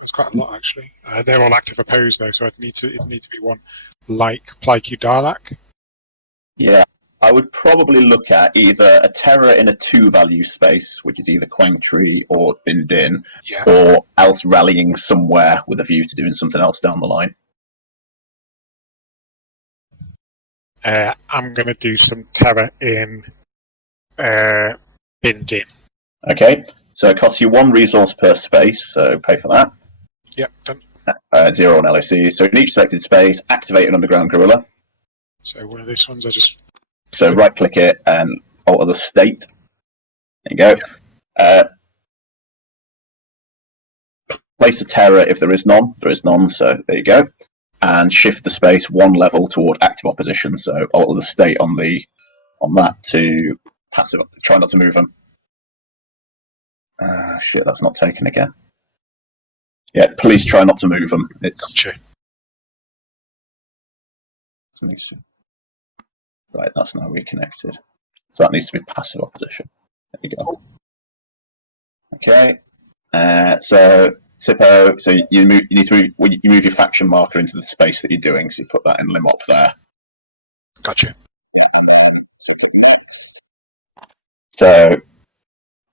It's quite a lot actually. They're all active opposed though, so it need to be one like Plyku Darlak. Yeah, I would probably look at either a terror in a 2-value space, which is either Quang Tree or Bin Din, Yeah. or else rallying somewhere with a view to doing something else down the line. I'm going to do some terror in Bin Din. Okay, so it costs you 1 resource per space, so pay for that. Yep, done. 0 on LOC. So in each selected space, activate an underground guerrilla. So one of these ones I just... So right-click it and alter the state. There you go. Yep. Place a terror if there is none. There is none, so there you go. And shift the space 1 level toward active opposition. So alter the state on that to passive. Try not to move them. Shit, that's not taken again. Yeah, please try not to move them. It's Gotcha. Right, that's now reconnected. So that needs to be passive opposition. There you go. Okay. So Tipo, so you need to move your faction marker into the space that you're doing. So you put that in lim op there. Gotcha. So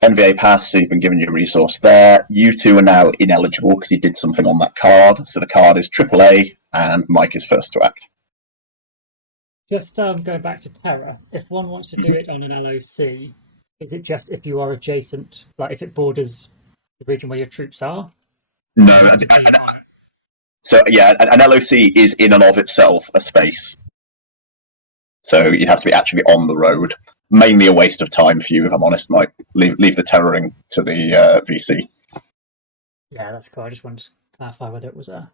NVA pass, so you've been given your resource there. You two are now ineligible because you did something on that card. So the card is AAA, and Mike is first to act. Just going back to Terra, if one wants to do it on an LOC, is it just if you are adjacent, like if it borders the region where your troops are? No. So yeah, an LOC is in and of itself a space. So you'd have to be actually on the road. Mainly a waste of time for you, if I'm honest, Mike. Leave the terroring to the VC. Yeah, that's cool. I just wanted to clarify whether it was a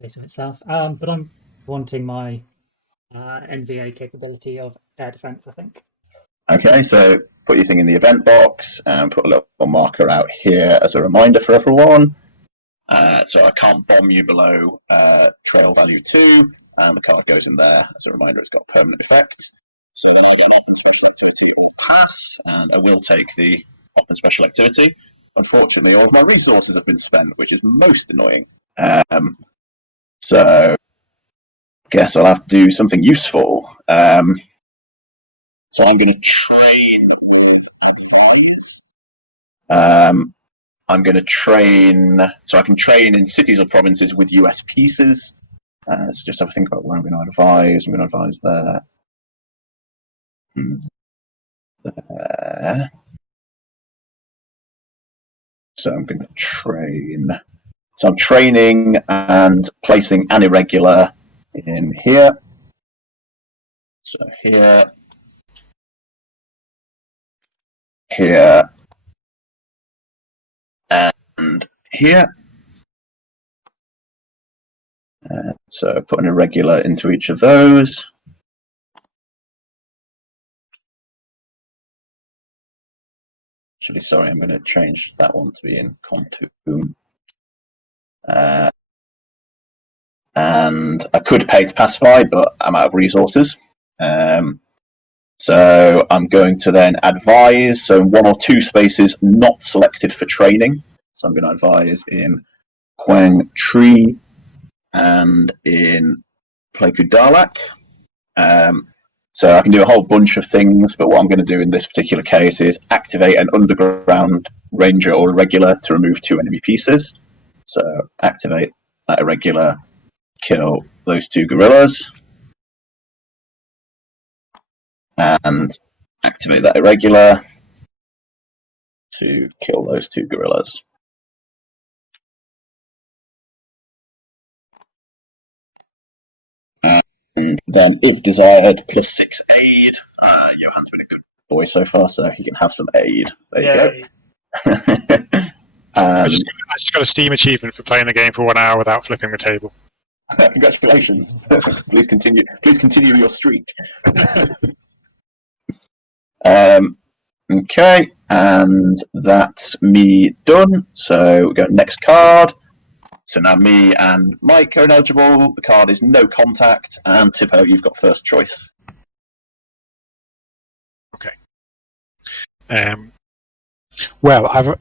base of itself. But I'm wanting my NVA capability of air defense, I think. Okay, so put your thing in the event box and put a little marker out here as a reminder for everyone. So I can't bomb you below trail value 2, and the card goes in there as a reminder it's got permanent effect. So pass, and I will take the op and special activity. Unfortunately, all of my resources have been spent, which is most annoying. So guess I'll have to do something useful. So I'm going to train. I'm going to train, so I can train in cities or provinces with US pieces. So just have a think about where I'm going to advise. I'm going to advise there. There. So I'm going to train. So I'm training and placing an irregular in here. So here, here, and here. So put an irregular into each of those. Actually, sorry, I'm going to change that one to be in Contoon. And I could pay to pacify, but I'm out of resources. So I'm going to then advise, so 1 or 2 spaces not selected for training. So I'm going to advise in Quang Tree and in Pleiku Darlak. So I can do a whole bunch of things, but what I'm going to do in this particular case is activate an underground ranger or irregular to remove 2 enemy pieces. So activate that irregular, kill those 2 guerrillas, and activate that irregular to kill those 2 guerrillas. And then, if desired, +6 aid. Johan's been a good boy so far, so he can have some aid. There Yeah. you go. I just got a Steam achievement for playing the game for 1 hour without flipping the table. Congratulations! Please continue. Please continue your streak. Okay, and that's me done. So we go next card. So now me and Mike are ineligible. The card is no contact, and Tippo, you've got first choice. Okay. Well,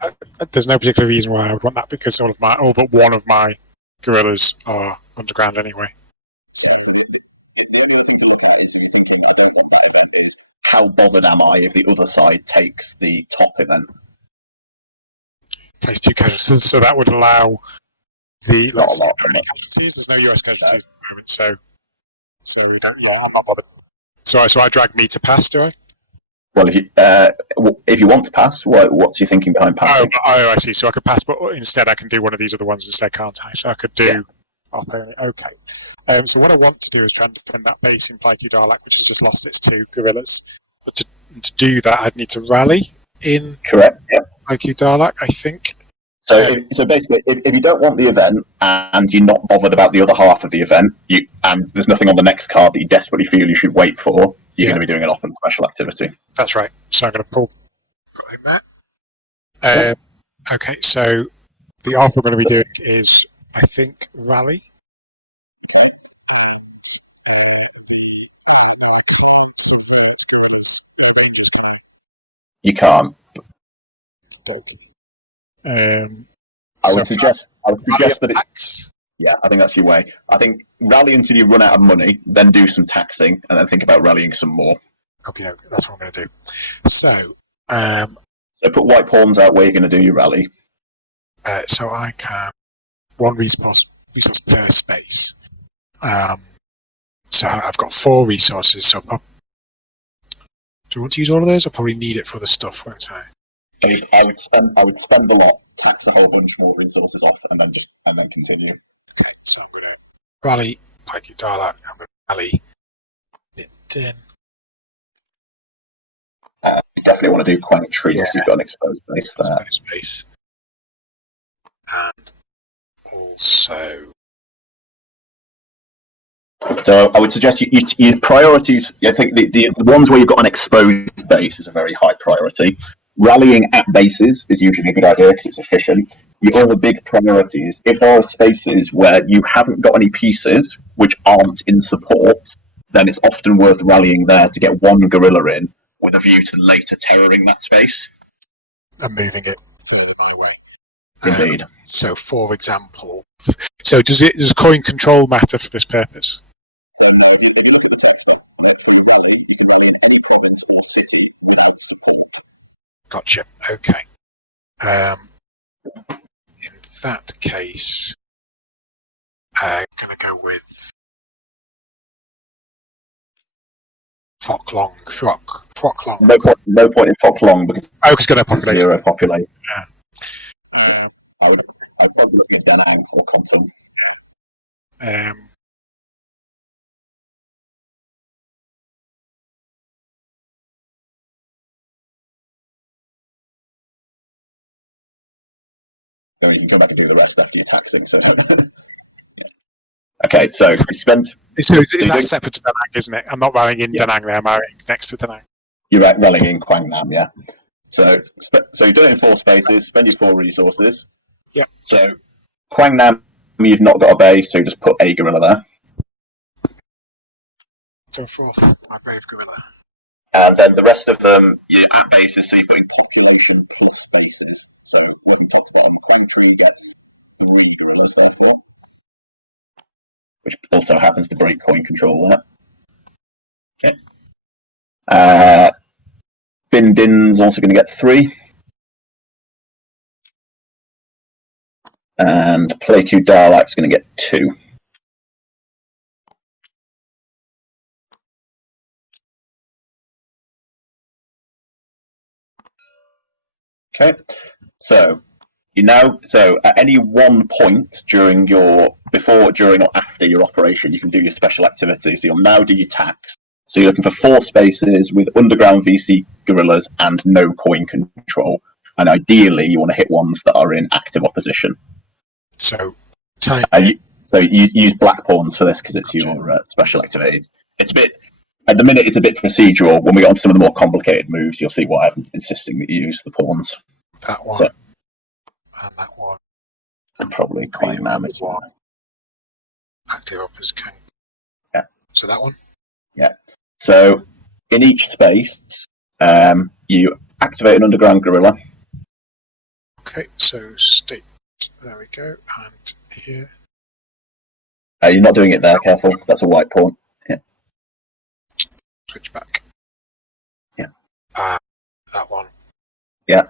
there's no particular reason why I would want that because all but one of my gorillas are underground anyway. How bothered am I if the other side takes the top event? Place 2 casualties, so that would allow the Not a lot. casualties. There's no US casualties at the moment, so we don't. Yeah, I'm not bothered. So I drag me to pass, do I? Well, if you want to pass, what's your thinking behind passing? Oh, I see. So I could pass, but instead I can do one of these other ones instead, can't I? So I could do. Yeah. Okay. So what I want to do is try and defend that base in Paiku Dalak, which has just lost its 2 gorillas. But to do that, I'd need to rally in Correct. Yeah. Paiku Dalak, I think. So basically, if you don't want the event and you're not bothered about the other half of the event, and there's nothing on the next card that you desperately feel you should wait for, you're going to be doing an open special activity. That's right. So I'm going to pull that. Okay, so the offer we're going to be doing is, I think, rally. You can't. I would suggest that it's. Yeah, I think that's your way. I think rally until you run out of money, then do some taxing, and then think about rallying some more. Okay, that's what I'm going to do. So put white pawns out where you're going to do your rally. So I can 1 resource per space. So I've got 4 resources. So do you want to use all of those? I'll probably need it for the stuff, won't I? I would spend a lot, tax a whole bunch more resources off, and then continue. Okay, so I'm going to rally Paiku Dalak. I'm going to rally Nitin. You definitely want to do Quang Tree because you've got an exposed base there. Exposed base. And also. So I would suggest your priorities. I think the ones where you've got an exposed base is a very high priority. Rallying at bases is usually a good idea because it's efficient. Your other big priorities, if there are spaces where you haven't got any pieces which aren't in support, then it's often worth rallying there to get 1 gorilla in with a view to later terroring that space. And moving it further, by the way. Indeed. So, for example, does coin control matter for this purpose? Gotcha. Okay. In that case, I'm going to go with Fock Long. No point in Fock Long because it's going to populate 0 population. Yeah. I'd probably look at Danang or Compton. You can go back and do the rest after your taxing. So. Yeah. Okay, so you spend. So is that separate to Danang, isn't it? I'm not rallying in Danang there, I'm rallying next to Danang. You're right, rallying in Quang Nam, yeah. So you do it in 4 spaces, spend your 4 resources. Yeah. So Quang Nam, you've not got a base, so you just put a gorilla there. Go forth, my brave gorilla. And then the rest of them, you're at bases, so you're putting population plus bases. So when you top down, Quang Tree gets 3 gorillas, therefore. Which also happens to break coin control there. Okay. Bin Din's also going to get 3. And Pleiku Dalak's going to get 2. Okay. So at any one point during before, during, or after your operation, you can do your special activity. So you'll now do your tax. So you're looking for 4 spaces with underground VC guerrillas and no coin control. And ideally, you want to hit ones that are in active opposition. So, So use black pawns for this because it's your special activity. It's a bit. At the minute, it's a bit procedural. When we get on to some of the more complicated moves, you'll see why I'm insisting that you use the pawns. that one So, and that one. probably quite mammoth. Active uppers can. Yeah. So that one. Yeah. So in each space, you activate an underground gorilla. Okay. So state. There we go. And here. You're not doing it there. Careful. That's a white pawn. Yeah. Switch back. Yeah. That one. Yeah.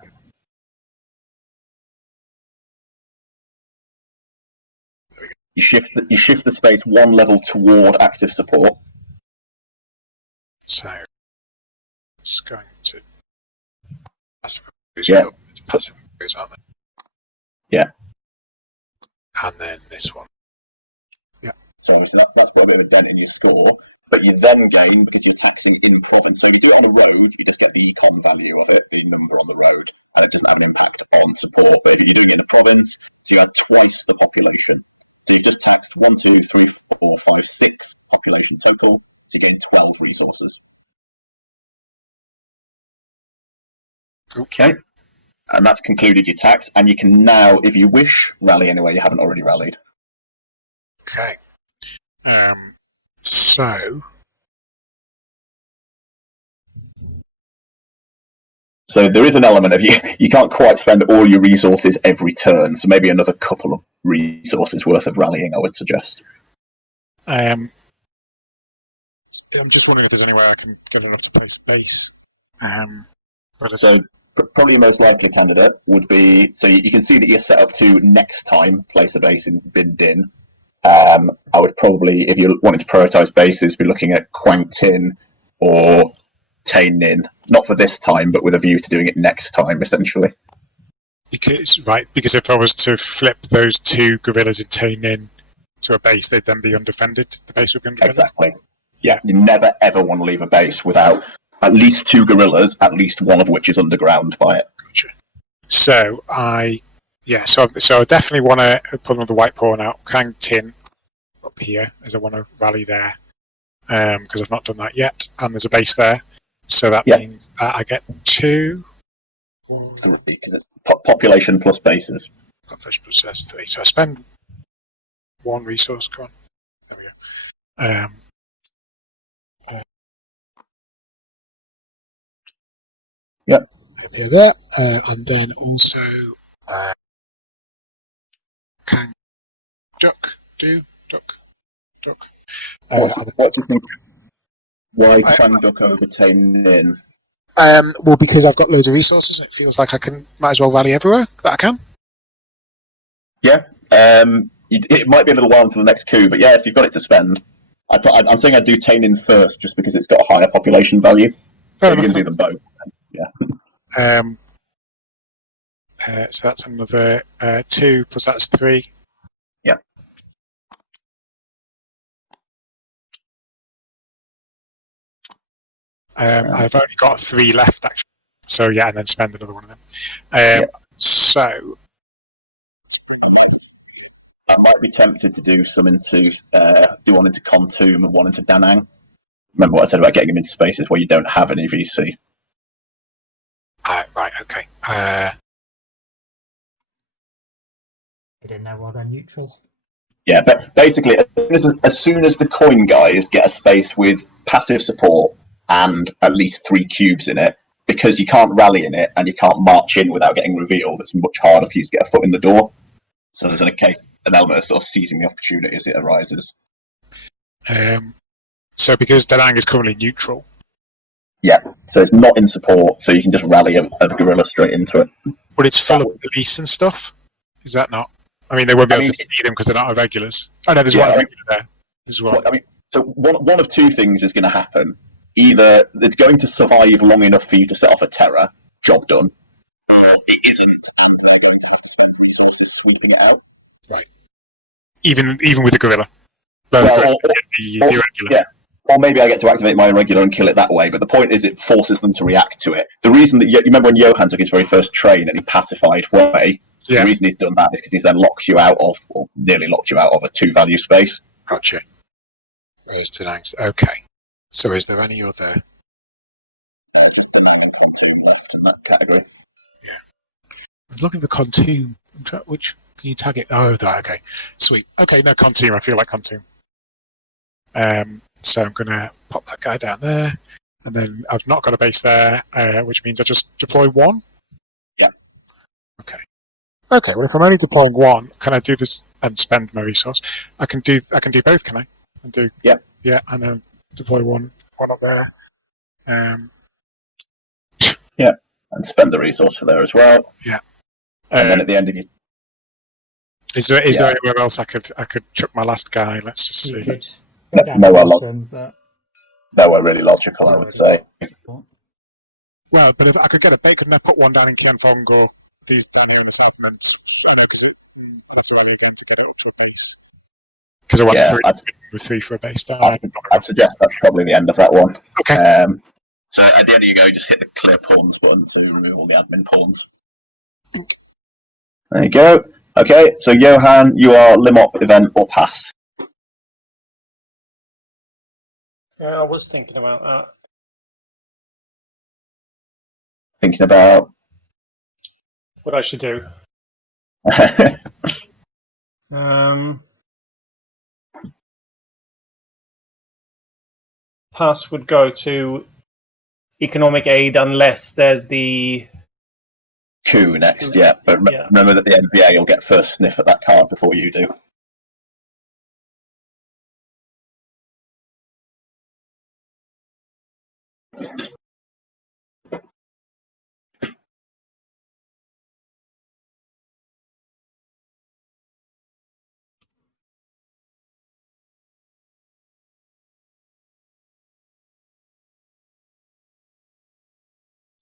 There we go. You shift the space 1 level toward active support. So it's going to passive moves. Yeah. Passive moves, aren't they? Yeah. And then this one. So that's probably a bit of a dent in your score. But you then gain, because you're taxing in province. So if you're on a road, you just get the econ value of it, the number on the road, and it doesn't have an impact on support. But if you're doing it in a province, so you have twice the population. So you just tax 1, 2, 3, 4, 5, 6 population total, so you gain 12 resources. Okay. And that's concluded your tax, and you can now, if you wish, rally anywhere you haven't already rallied. Okay. So there is an element of you can't quite spend all your resources every turn, so maybe another couple of resources worth of rallying, I would suggest. I'm just wondering if there's anywhere I can get enough to place base. So probably the most likely candidate would be, so you can see that you're set up to next time place a base in Bin Din. I would probably, if you're wanting to prioritise bases, be looking at Quang Tin or Tain Nin. Not for this time, but with a view to doing it next time, essentially. Because if I was to flip those 2 gorillas in Tain Nin to a base, they'd then be undefended. The base would be undefended. Exactly. Yeah, you never ever want to leave a base without at least 2 gorillas, at least one of which is underground by it. Gotcha. So I definitely want to put another white pawn out. Quang Tin up here, as I want to rally there, because I've not done that yet, and there's a base there. So that means that I get 2. 3, because it's population plus bases. Population plus that's 3. So I spend 1 resource. Go on. There we go. Yep. Here, there, and then also can duck. What do you think? Why Quang Duck over Tain Nin? Well, because I've got loads of resources, and it feels like might as well rally everywhere that I can. Yeah. It might be a little while until the next coup, but yeah, if you've got it to spend, I'm saying I'd do Tain Nin first, just because it's got a higher population value. So you can do them both. Yeah. So that's another 2 plus that's 3. Yeah. I've only got 3 left actually. So yeah, and then spend another one of them. So I might be tempted to do some do one into Kontum and one into Danang. Remember what I said about getting them into spaces where you don't have any VC. Right, okay. I don't know why they're neutral. Yeah, but basically, as soon as the coin guys get a space with passive support and at least 3 cubes in it, because you can't rally in it and you can't march in without getting revealed, it's much harder for you to get a foot in the door. So there's an element of sort of seizing the opportunity as it arises. So because Danang is currently neutral. Yeah, so it's not in support, so you can just rally a gorilla straight into it. But it's full of police and stuff? Is that not? I mean, they won't be able to see them because they're not irregulars. Oh no, there's one irregular there as well. So one of 2 things is going to happen. Either it's going to survive long enough for you to set off a terror, job done, or it isn't, and they're going to have to spend resources sweeping it out. Right. Even with the gorilla? Well, the irregular. Yeah. or maybe I get to activate my irregular and kill it that way. But the point is, it forces them to react to it. The reason that you remember when Johan took his very first train and he pacified way. Yeah. The reason he's done that is because he's then locked you out of, or nearly locked you out of, a 2-value space. Gotcha. There's Denang's. Okay. So is there any other? In that category. I'm looking for Contoom. Which can you tag it? Oh, that. Okay. Sweet. Okay. No, Contoom. I feel like Contoom. So I'm gonna pop that guy down there, and then I've not got a base there, which means I just deploy one. Yeah. Okay. Okay. Well, if I'm only deploying one, can I do this and spend my resource? I can do both. Can I? And do. Yeah. Yeah, and then deploy one up there. Yeah, and spend the resource for there as well. Yeah. And then at the end of your... Is there anywhere else I could chuck my last guy? Let's just see. You could go down No, the I bottom, but Nowhere really logical, I would say. Well, but if I could get a bait, couldn't I put one down in Kianfong or these down here in the south? And I know because that's where they're going to get it up to the base. Because I want with 3 for a base down. I'd suggest that's probably the end of that one. Okay. So at the end of your go, just hit the clear pawns button to remove all the admin pawns. There you go. Okay, so Johan, you are limop, event, or pass. Yeah, I was thinking about that. Thinking about What I should do. Pass would go to economic aid unless there's the coup next, yeah. But remember that the NBA will get first sniff at that card before you do.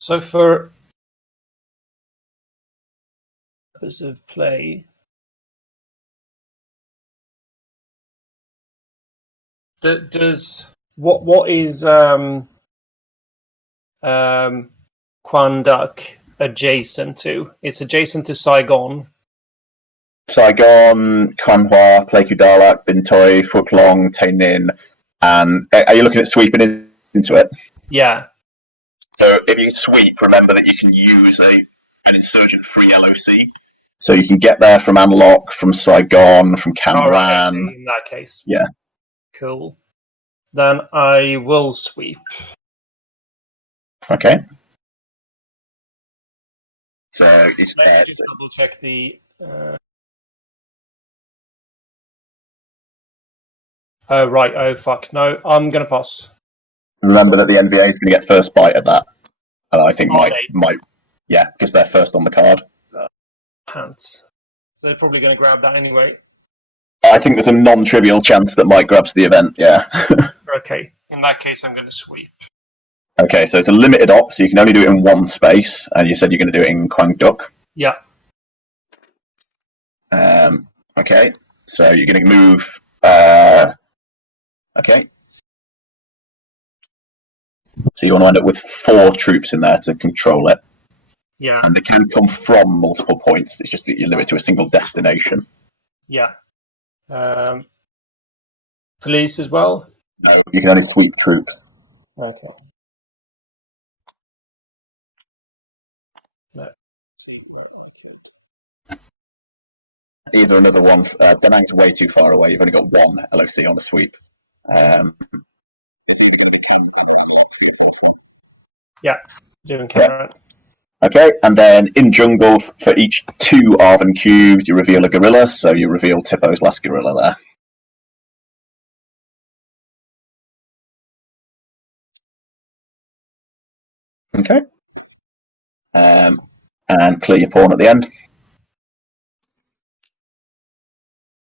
So for purpose of play, does what is Kwanduk adjacent to? It's adjacent to Saigon. Saigon, Kwanhua, Pleiku Dalak, Bintoy, Footlong, Tainin, and are you looking at sweeping into it? Yeah. So if you sweep, remember that you can use an insurgent-free LOC. So you can get there from Anlok, from Saigon, from Cambran. Right, in that case. Yeah. Cool. Then I will sweep. Okay. So he's Let me just double check the. Oh right! Oh fuck! No, I'm gonna pass. Remember that the NBA is going to get first bite at that, and I think might, yeah, because they're first on the card. Pants. So they're probably going to grab that anyway. I think there's a non-trivial chance that Mike grabs the event. Yeah. Okay. In that case, I'm going to sweep. Okay, so it's a limited op, so you can only do it in one space, and you said you're going to do it in Kwangduk. Yeah. Okay, so you're going to move. Okay. So you want to end up with 4 troops in there to control it. Yeah. And they can come from multiple points. It's just that you limit to a single destination. Yeah. Police as well? No, you can only sweep troops. Okay. No. Either another one. Danang's way too far away. You've only got 1 LOC on the sweep. It's either going to be Cam or Unlock for your 4th one. Yeah, doing camera. Okay, and then in jungle, for each 2 Arven cubes, you reveal a gorilla, so you reveal Tippo's last gorilla there. Okay. And clear your pawn at the end.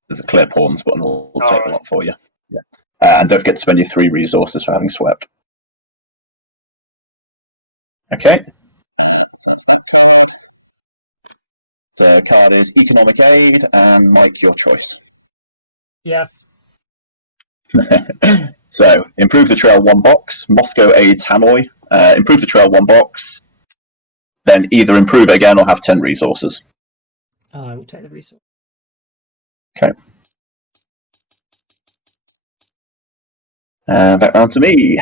There's a clear pawns button, will take a lot for you. Yeah. And don't forget to spend your 3 resources for having swept. Okay. So card is economic aid, and Mike, your choice. Yes. So, improve the trail 1 box. Mothgo aids Hanoi. Improve the trail 1 box. Then either improve it again or have 10 resources. I will take the resource. Okay. Back round to me.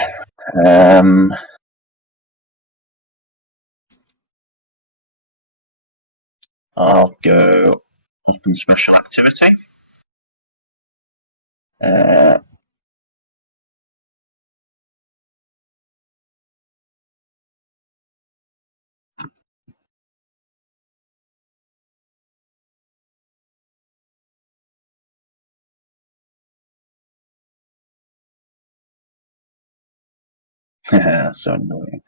I'll go open special activity. So annoying.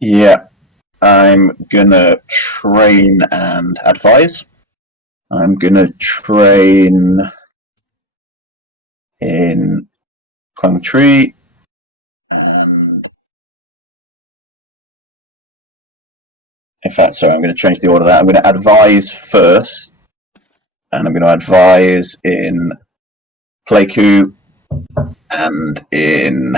Yeah, I'm gonna train and advise. I'm gonna train in Quang Tri. In fact, sorry, I'm going to change the order of that. I'm going to advise first, and I'm going to advise in Pleiku and in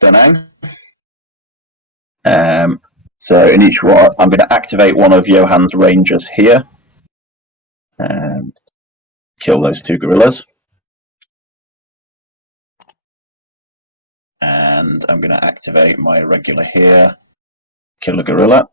Da Nang. So in each one, I'm going to activate one of Johan's rangers here. Kill those 2 gorillas. And I'm going to activate my regular here. Kill a gorilla.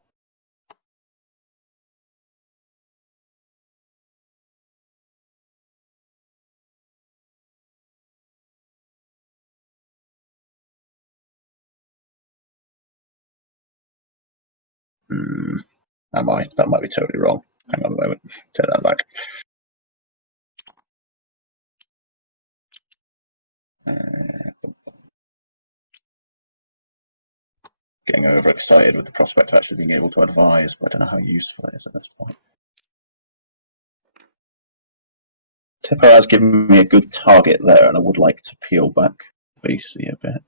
That might be totally wrong. Hang on a moment. Take that back. Getting overexcited with the prospect of actually being able to advise, but I don't know how useful it is at this point. Tipper has given me a good target there, and I would like to peel back BC a bit.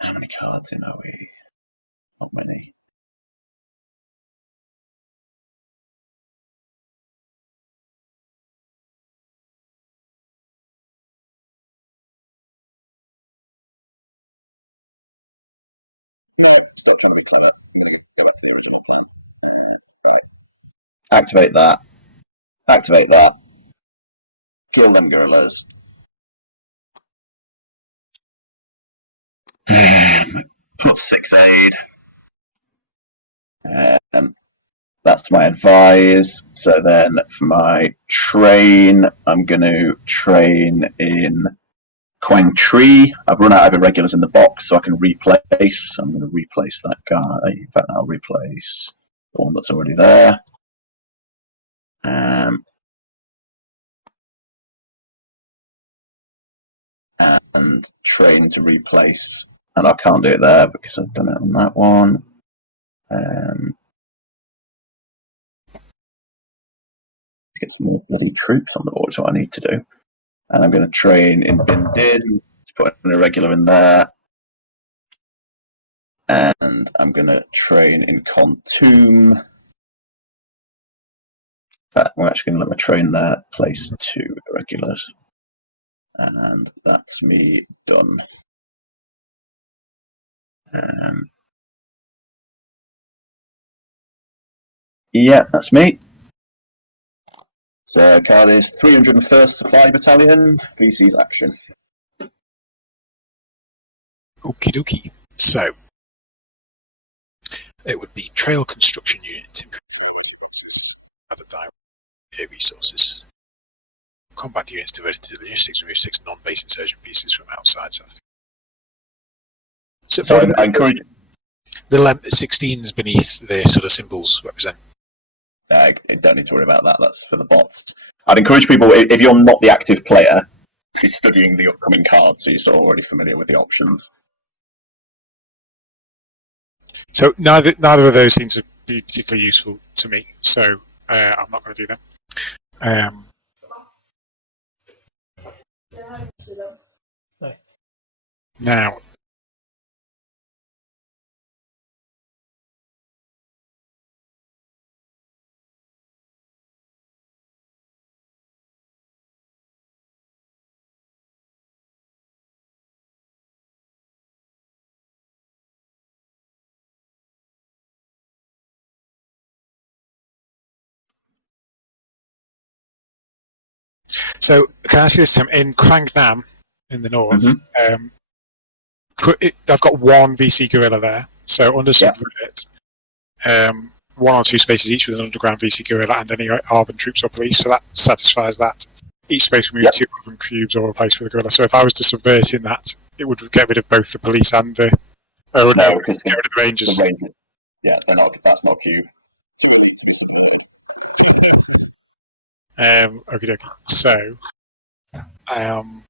How many cards in are we? Not many. Yeah, still trying to be clever. Go back to the original plan. Right. Activate that. Activate that. Kill them gorillas. Plus 6 aid. That's my advise. So then for my train, I'm going to train in Quang Tri. I've run out of irregulars in the box, so I can replace. I'm going to replace that guy. In fact, I'll replace the one that's already there. And train to replace. And I can't do it there because I've done it on that one. Get some more bloody troops on the board is what I need to do. And I'm going to train in Bin Din to put an irregular in there. And I'm going to train in Kontum. In fact, I'm actually going to let my train there place 2 irregulars. And that's me done. Yeah, that's me. So card is 301st Supply Battalion, VC's action. Okie dokie. So, it would be Trail Construction Unit. Add a direct resources. Combat units devoted to logistics remove 6 non-base insurgent pieces from outside South. So I encourage. The 16s beneath the sort of symbols represent. I don't need to worry about that. That's for the bots. I'd encourage people, if you're not the active player, be studying the upcoming cards so you're sort of already familiar with the options. So neither of those seem to be particularly useful to me. So I'm not going to do that. Um, now, so can I ask you this, Tim? In Krangnam, in the north, I've got one VC guerrilla there. So under subvert, one or two spaces each with an underground VC guerrilla and any Arvan troops or police. So that satisfies that. Each space will move 2 Arvan cubes or replace with a guerrilla. So if I was to subvert in that, it would get rid of both the police and the. Oh no, because get rid of the rangers. Yeah, they're not. That's not cube. Okay, okay. So, and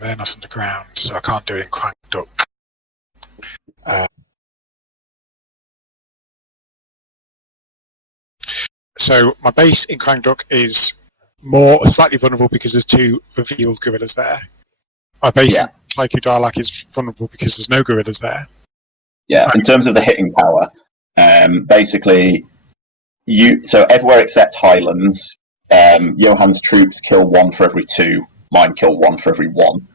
they're not underground, so I can't do it in Crank Duck. So my base in Crank Duck is slightly vulnerable because there's 2 revealed gorillas there. My base in Laiku Darlak is vulnerable because there's no gorillas there. Yeah, in terms of the hitting power, basically, so everywhere except Highlands, Johann's troops kill 1 for every 2. Mine kill 1 for every 1.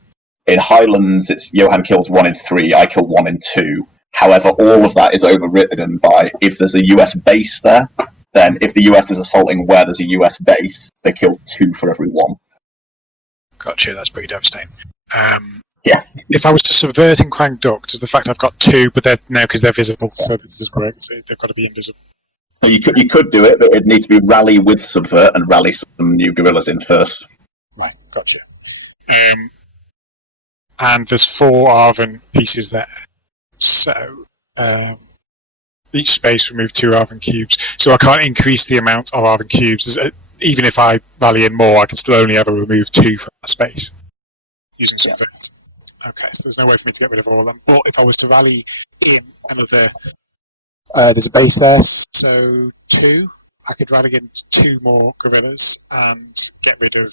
In Highlands, it's Johann kills 1 in 3. I kill 1 in 2. However, all of that is overridden by if there's a US base there. Then, if the US is assaulting where there's a US base, they kill 2 for every 1. Gotcha. That's pretty devastating. Yeah. If I was to subvert in Crank Duck, does the fact I've got 2, but they're now because they're visible, so this doesn't work. So they've got to be invisible. So you could do it, but it'd need to be rally with subvert and rally some new guerrillas in first. Right. Gotcha. And there's 4 Arvan pieces there. So each space will move 2 Arvan cubes. So I can't increase the amount of Arvan cubes. Even if I rally in more, I can still only ever remove 2 from that space using subvert. Okay, so there's no way for me to get rid of all of them. But if I was to rally in another... there's a base there, so 2. I could rally in 2 more guerrillas and get rid of...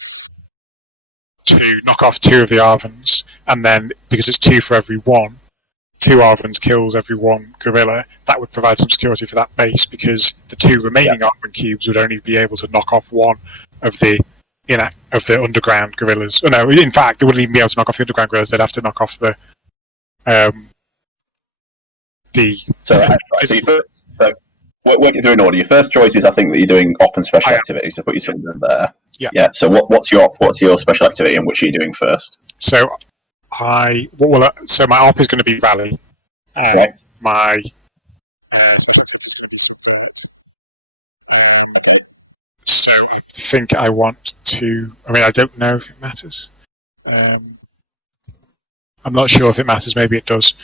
knock off 2 of the Arvans, and then, because it's 2 for every 1, 2 Arvans kills every 1 gorilla, that would provide some security for that base, because the 2 remaining Arvan cubes would only be able to knock off 1 of the underground gorillas. Oh, no, in fact, they wouldn't even be able to knock off the underground gorillas, they'd have to knock off the... Work it through in order. Your first choice is, I think, that you're doing op and special activities, so put your children there. Yeah. So what's your special activity, and which are you doing first? So my op is going to be rally. Right. My special activity is going to be subvert. So I think I want to. I mean, I don't know if it matters. I'm not sure if it matters. Maybe it does.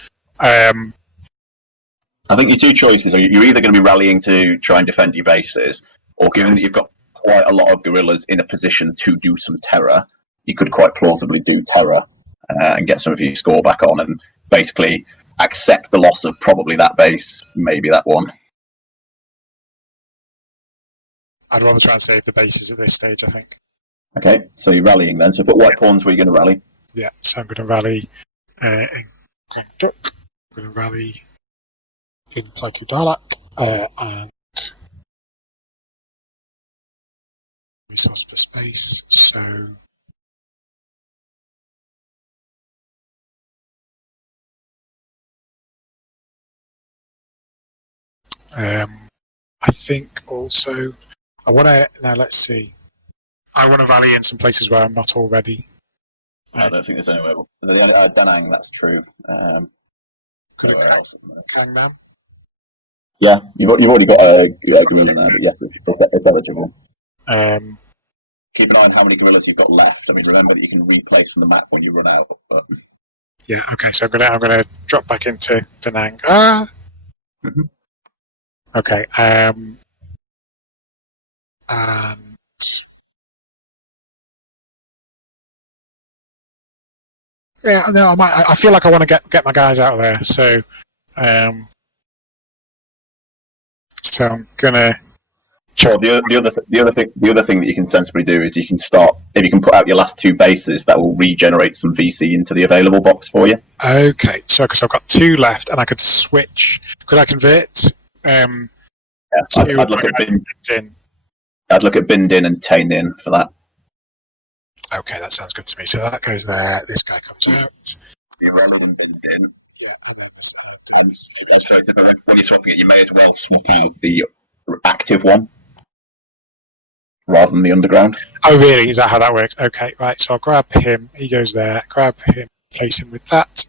I think your 2 choices are you're either going to be rallying to try and defend your bases, or given that you've got quite a lot of guerrillas in a position to do some terror, you could quite plausibly do terror and get some of your score back on and basically accept the loss of probably that base, maybe that one. I'd rather try and save the bases at this stage, I think. Okay, so you're rallying then. So put white pawns where you're going to rally. Yeah, so I'm going to rally in Duck. I'm going to rally in Laiku Darlak, and resource per space, so I think also I want to, now let's see, I want to rally in some places where I'm not already. I don't think there's anywhere. Danang, that's true. Now? Yeah, you've already got a gorilla there, but yes, it's eligible. Keep an eye on how many gorillas you've got left. I mean, remember that you can replace from the map when you run out. But... Yeah. Okay. So I'm gonna drop back into Danang. Mm-hmm. Okay. And yeah, no, I feel like I want to get my guys out of there. So So I'm gonna. Or the other thing that you can sensibly do is you can start, if you can put out your last 2 bases, that will regenerate some VC into the available box for you. Okay, so because I've got 2 left, and I could switch. Could I convert? Yeah, I'd look at in. I'd look at binned in and tained in for that. Okay, that sounds good to me. So that goes there. This guy comes out. The irrelevant binned in. Yeah. And that's right. When you're swapping it, you may as well swap out the active one rather than the underground. Oh, really? Is that how that works? Okay, right. So I'll grab him. He goes there. Grab him. Place him with that.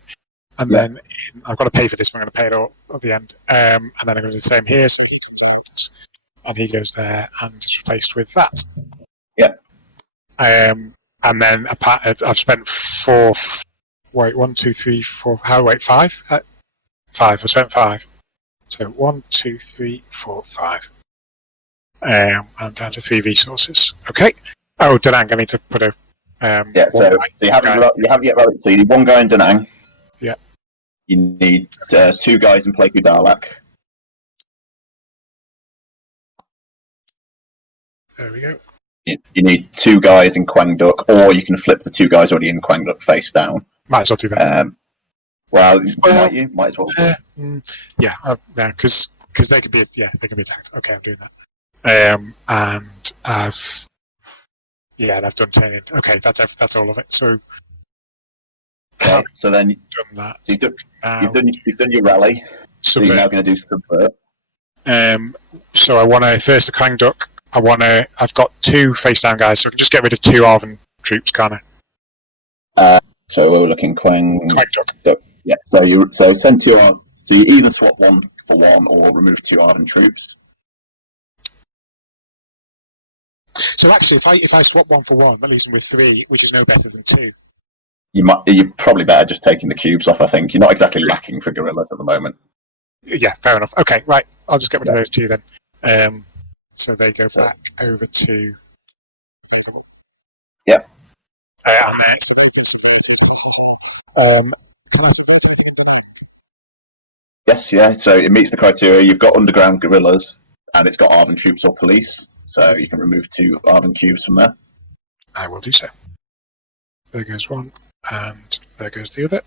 And then I've got to pay for this. I'm going to pay it all at the end. And then I'm going to do the same here. So he comes out. And he goes there and is replaced with that. Yeah. And then I've spent 4. Wait, 1, 2, 3, 4. How? Wait, 5? 5. I spent 5. So 1, 2, 3, 4, 5. And down to 3 resources. Okay. Oh, Danang, I need to put a. So you haven't yet rallied. So you need 1 guy in Danang. Yeah. You need 2 guys in Plaku Dalak. There we go. You need 2 guys in Kwangduk, or you can flip the 2 guys already in Kwangduk face down. Might as well do that. Might as well. Yeah, because they could be attacked. Okay, I'm doing that. And I've done turning. Okay, that's all of it. So Okay, so then done that. So you've done your rally. So you're now going to do subvert. So I want to first the Clang Duck. I've got 2 face down guys, so I can just get rid of 2 Arven troops, can't I? So we're looking Clang Duck. Yeah. So send 2 Arven. So you either swap 1 for 1 or remove 2 Arven troops. So actually, if I swap 1 for 1, I'm losing with 3, which is no better than 2. You're probably better just taking the cubes off. I think you're not exactly lacking for gorillas at the moment. Yeah, fair enough. Okay, right. I'll just get rid of those 2 then. So they go back over to. Yep. And then. Yes, yeah. So it meets the criteria. You've got underground gorillas, and it's got Arven troops or police. So you can remove 2 Arven cubes from there. I will do so. There goes 1, and there goes the other.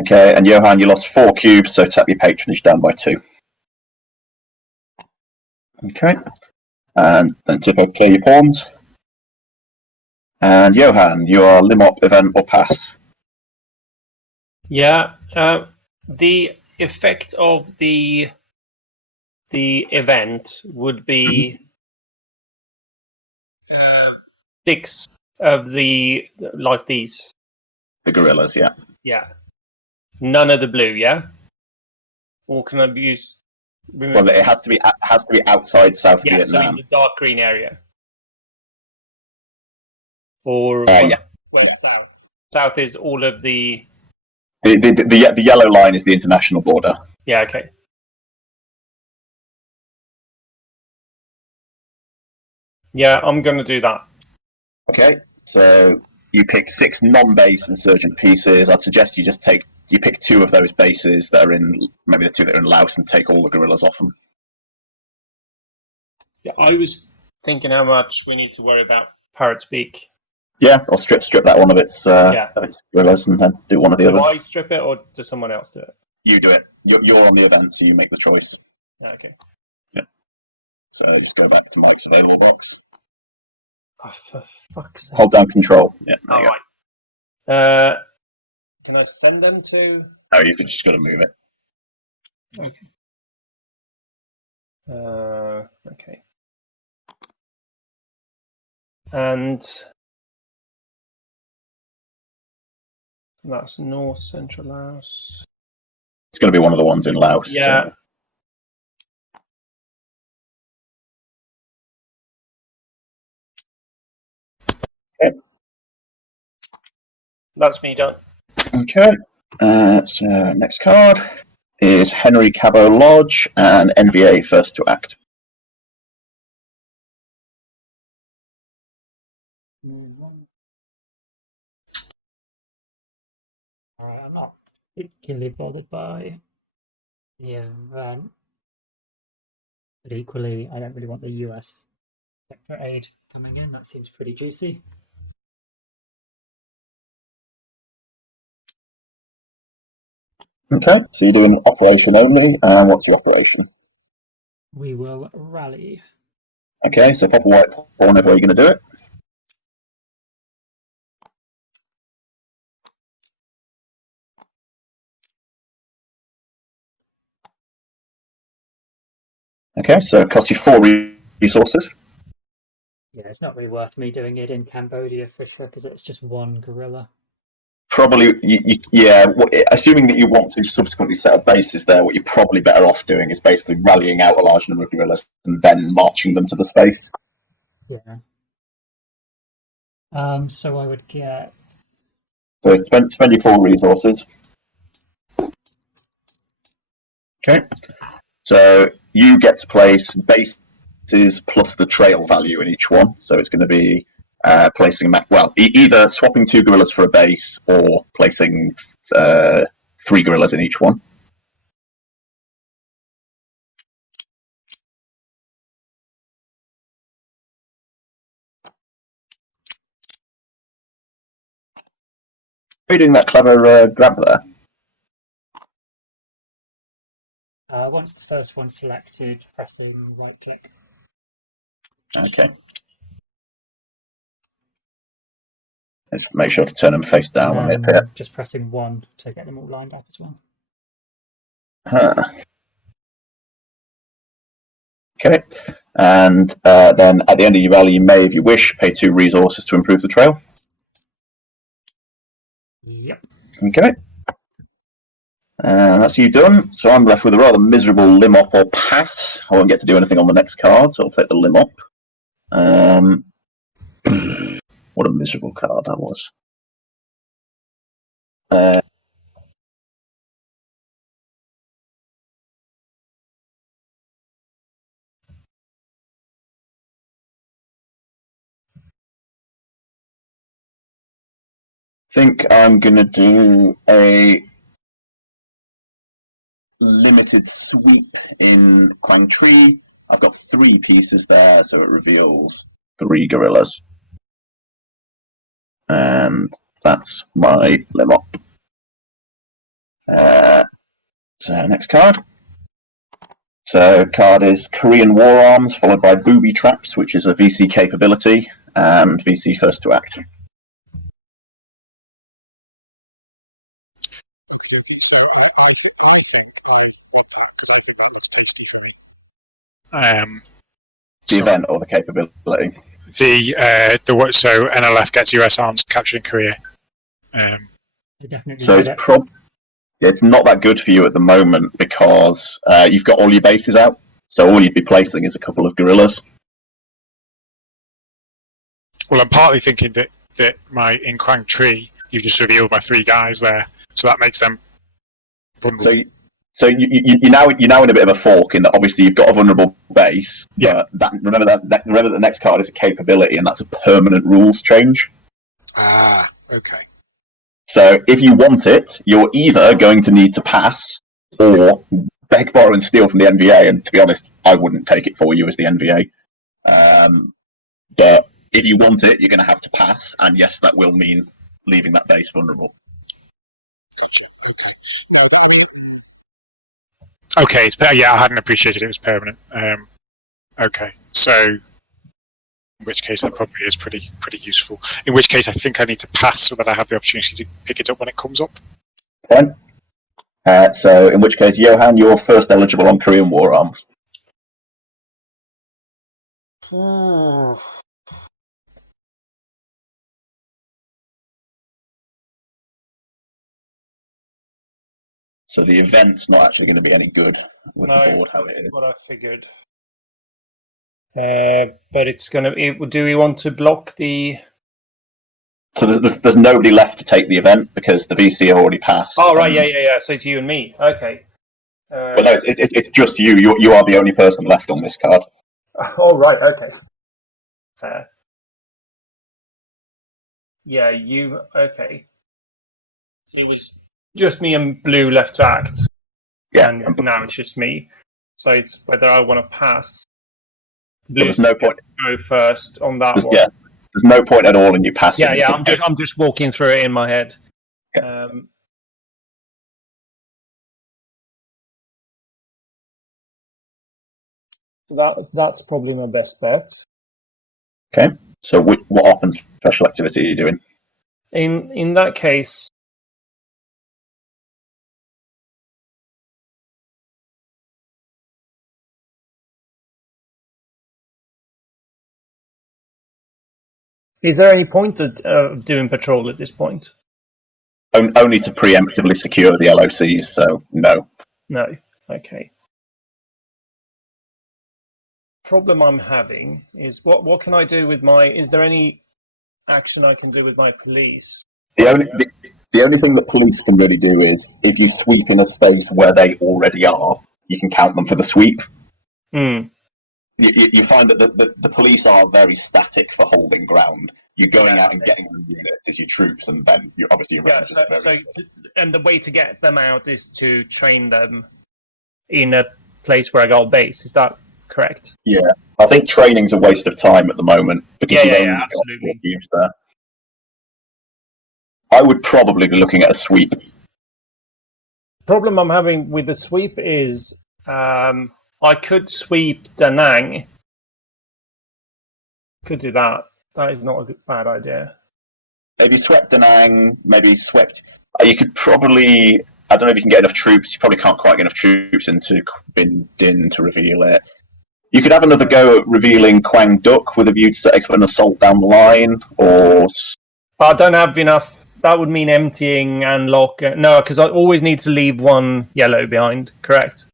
Okay, and Johan, you lost 4 cubes, so tap your patronage down by 2. Okay, and then Tipo, clear your pawns. And Johan, you are Limop, event, or pass. Yeah, the effect of the event would be 6 of the like these. The gorillas, yeah. Yeah, none of the blue. Yeah, or can I use? Well, it has to be outside South Yeah, so in Vietnam. the dark green area, or Yeah. where's south? South is all of the. The yellow line is the international border. Yeah. Okay. Yeah, I'm going to do that. Okay, so you pick 6 non-base insurgent pieces. I'd suggest you pick 2 of those bases that are in, maybe the 2 that are in Laos, and take all the gorillas off them. Yeah, I was thinking how much we need to worry about Parrot's Beak. Yeah, I'll strip that one of its gorillas and then do one of the others. Do I strip it, or does someone else do it? You do it. You're on the event, so you make the choice. Okay. Yeah. So just go back to Mike's available box. Oh, for fuck's sake. Hold down control. Yeah. All right. Can I send them to? No, you've just got to move it. Okay. Okay. And that's North Central Laos. It's going to be one of the ones in Laos. Yeah. So. Okay. That's me done. Okay. So next card is Henry Cabot Lodge and NVA first to act. Alright, I'm not particularly bothered by the event. But equally, I don't really want the US sector aid coming in. That seems pretty juicy. Okay, so you're doing operation only, and what's the operation? We will rally. Okay, so pop a white pawn whenever you're going to do it. Okay, so it costs you 4 resources. Yeah, it's not really worth me doing it in Cambodia for sure because it's just one gorilla. Probably, yeah. Assuming that you want to subsequently set up bases there, what you're probably better off doing is basically rallying out a large number of guerrillas and then marching them to the space. Yeah. So I would get. So spend your 4 resources. Okay. So you get to place bases plus the trail value in each one. So it's going to be placing either swapping 2 guerrillas for a base or placing 3 guerrillas in each one. Are you doing that clever grab there? Once the first one's selected, pressing right click. Okay. Make sure to turn them face down when they appear. Just pressing 1 to get them all lined up as well. Huh. Okay. And then at the end of your rally, you may, if you wish, pay 2 resources to improve the trail. Yep. Okay. And that's you done. So I'm left with a rather miserable limb up or pass. I won't get to do anything on the next card, so I'll take the limb up. What a miserable card that was. I think I'm going to do a limited sweep in Quang Tri. I've got 3 pieces there, so it reveals 3 gorillas. And that's my limb up. So next card. So card is Korean War Arms, followed by Booby Traps, which is a VC capability, and VC first to act. So I think I want that because I think that looks tasty for me. The event or the capability? So NLF gets US arms capturing Korea. Definitely. So it's not that good for you at the moment because you've got all your bases out. So all you'd be placing is a couple of guerrillas. Well, I'm partly thinking that my in Quang Tri, you've just revealed my 3 guys there, so that makes them vulnerable. So you're now in a bit of a fork in that obviously you've got a vulnerable base, but remember that the next card is a capability, and that's a permanent rules change. Ah, okay. So if you want it, you're either going to need to pass or beg, borrow, and steal from the NVA. And to be honest, I wouldn't take it for you as the NVA. But if you want it, you're going to have to pass, and yes, that will mean leaving that base vulnerable. Gotcha. Okay. Okay. I hadn't appreciated it was permanent. Okay. So, in which case that probably is pretty useful. In which case, I think I need to pass so that I have the opportunity to pick it up when it comes up. Fine. So, in which case, Johan, you're first eligible on Korean War Arms. So the event's not actually going to be any good with the board how it is. What I figured. But it's gonna. Do we want to block the? So there's nobody left to take the event because the VC already passed. Oh right, yeah. So it's you and me. Okay. But no, it's just you. You are the only person left on this card. Oh right, okay. Fair. Yeah, you okay? So it was just me and Blue left to act. Yeah. And now it's just me. So it's whether I want to pass. But there's no point. Go first on that one. Yeah, there's no point at all in you passing. Yeah. I'm just walking through it in my head. Yeah. That's probably my best bet. Okay. So what offense special activity are you doing? In that case, is there any point of doing patrol at this point? Only to preemptively secure the LOCs. So no. No. Okay. Problem I'm having is what can I do with my? Is there any action I can do with my police? The only thing that police can really do is if you sweep in a space where they already are, you can count them for the sweep. Mm. You find that the police are very static for holding ground. You're going out and getting the units as your troops, and then you obviously your rangers. And the way to get them out is to train them in a place where I got a base. Is that correct? Yeah, I think training's a waste of time at the moment because you've only got absolutely. 4 teams there. I would probably be looking at a sweep. Problem I'm having with the sweep is I could sweep Da Nang. Could do that. That is not a bad idea. Maybe swept Da Nang, maybe swept. You could probably. I don't know if you can get enough troops. You probably can't quite get enough troops into Bin Din to reveal it. You could have another go at revealing Quang Duc with a view to setting up an assault down the line, or. I don't have enough. That would mean emptying and lock. No, because I always need to leave one yellow behind. Correct.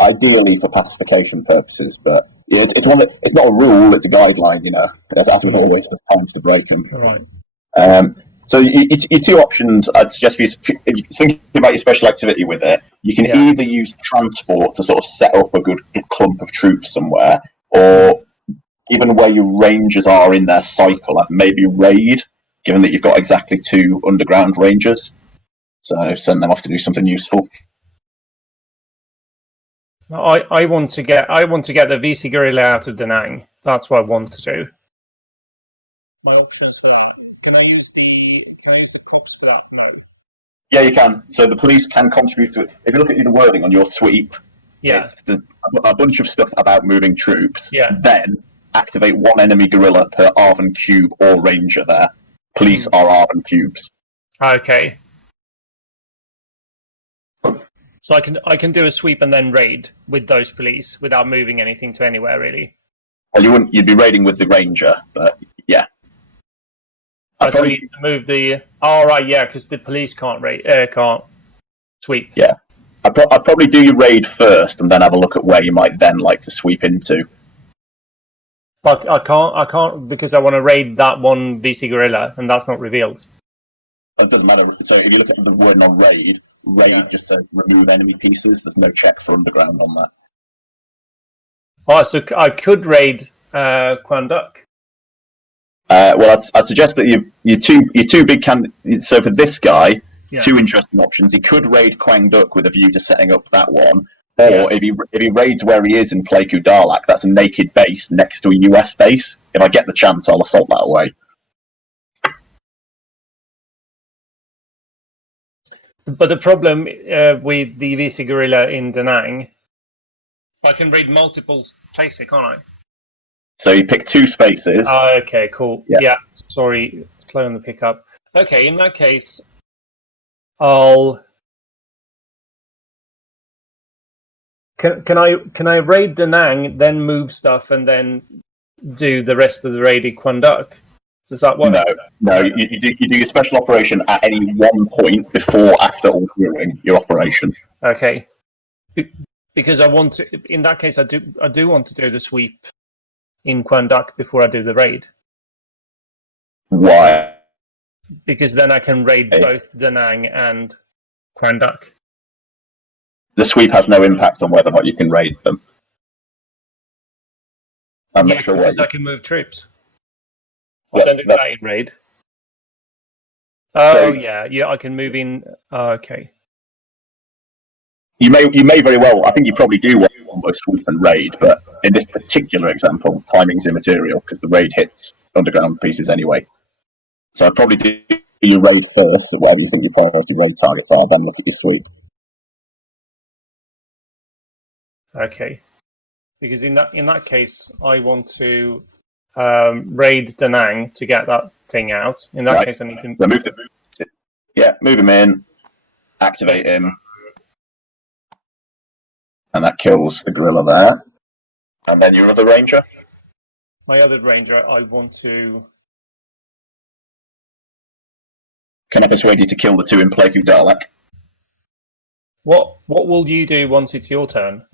Ideally for pacification purposes, but it's one that it's not a rule; it's a guideline. As with always, there's times to break them. Right. So your 2 options, I'd suggest if you're thinking about your special activity with it, you can either use transport to sort of set up a good clump of troops somewhere, or given where your rangers are in their cycle, I'd maybe raid, given that you've got exactly 2 underground rangers. So send them off to do something useful. I want to get the VC Guerrilla out of Da Nang. That's what I want to do. Can I use the police for that? Yeah, you can. So the police can contribute to it. If you look at the wording on your sweep, there's a bunch of stuff about moving troops. Yeah. Then activate 1 enemy guerrilla per Arven cube or ranger there. Police are Arven cubes. Okay. So I can do a sweep and then raid with those police without moving anything to anywhere really. Well, you'd be raiding with the ranger, but yeah. So we need to move the. Oh right, yeah, because the police can't can't sweep. Yeah, I'd probably do your raid first, and then have a look at where you might then like to sweep into. But I can't because I want to raid that one VC Guerrilla, and that's not revealed. It doesn't matter. So if you look at the word on raid just says remove enemy pieces. There's no check for underground on that. Oh, so I could raid Quang Duc. Well, I'd suggest that your two big candidates. So for this guy, 2 interesting options. He could raid Quang Duc with a view to setting up that one, or if he raids where he is in Pleiku Darlak, that's a naked base next to a US base. If I get the chance, I'll assault that away. But the problem with the VC Guerrilla in Da Nang, I can raid multiple places, can't I? So you pick 2 spaces. Okay, cool. Yeah. Sorry, slow on the pickup. Okay, in that case, I'll. Can I raid Da Nang, then move stuff, and then do the rest of the raided Quang Duc? Does that work? No. You do your special operation at any one point before, after, or during your operation. Okay. Because I want to. In that case, I do want to do the sweep in Quang Duc before I do the raid. Why? Because then I can raid both Da Nang and Quang Duc. The sweep has no impact on whether or not you can raid them. I'm not sure because why. I can move troops. I don't do that in raid. Oh, yeah, I can move in. Oh, okay. You may very well. I think you probably do almost sweep and raid, but in this particular example, timing's immaterial because the raid hits underground pieces anyway. So I'd probably do your raid first, whatever you think your priority raid targets are, then look at your sweep. Okay. Because in that case, I want to raid Da Nang to get that thing out. In that case, I need to... So move him in, activate him, and that kills the gorilla there. And then your other ranger? My other ranger, I want to... Can I persuade you to kill the two in Plague Dalek? What will you do once it's your turn?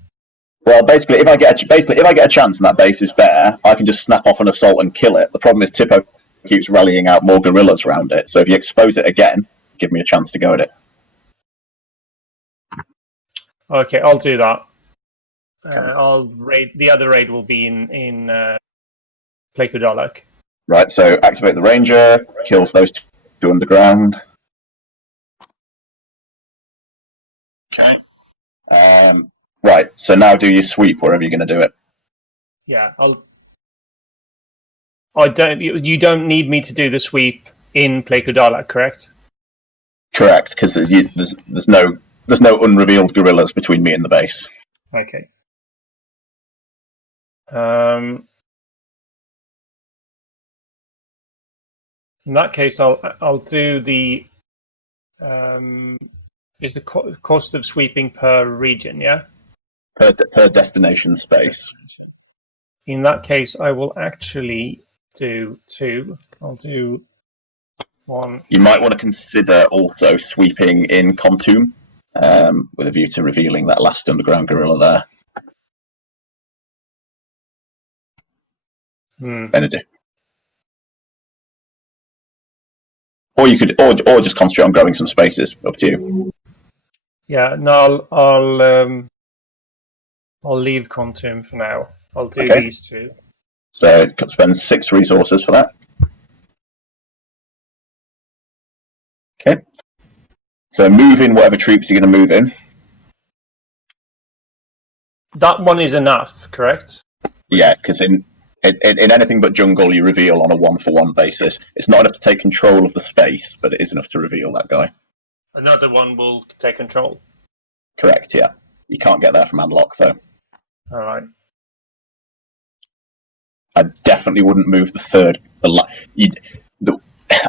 Well, basically, if I get a chance and that base is bare, I can just snap off an assault and kill it. The problem is Tipo keeps rallying out more gorillas around it, so if you expose it again, give me a chance to go at it. Okay, I'll do that. I'll raid. The other raid will be in Plague Dalek. Right, so activate the ranger, kills those two underground. Okay. Right, so now do your sweep wherever you're going to do it. Yeah, I don't. You don't need me to do the sweep in Plague Dalek, correct? Correct, because there's no unrevealed gorillas between me and the base. Okay. In that case, I'll do the. Is the cost of sweeping per region? Yeah. Per destination space. In that case, I will actually do 2. I'll do 1. You might want to consider also sweeping in Contoum, with a view to revealing that last underground gorilla there. Benedict. Or you could, or just concentrate on growing some spaces. Up to you. Yeah, no, I'll leave Contoum for now. I'll do these 2. So spend 6 resources for that. Okay. So move in whatever troops you're going to move in. That one is enough, correct? Yeah, because in anything but jungle, you reveal on a 1-for-1 basis. It's not enough to take control of the space, but it is enough to reveal that guy. Another one will take control. Correct, yeah. You can't get there from unlock, though. All right. I definitely wouldn't move the third.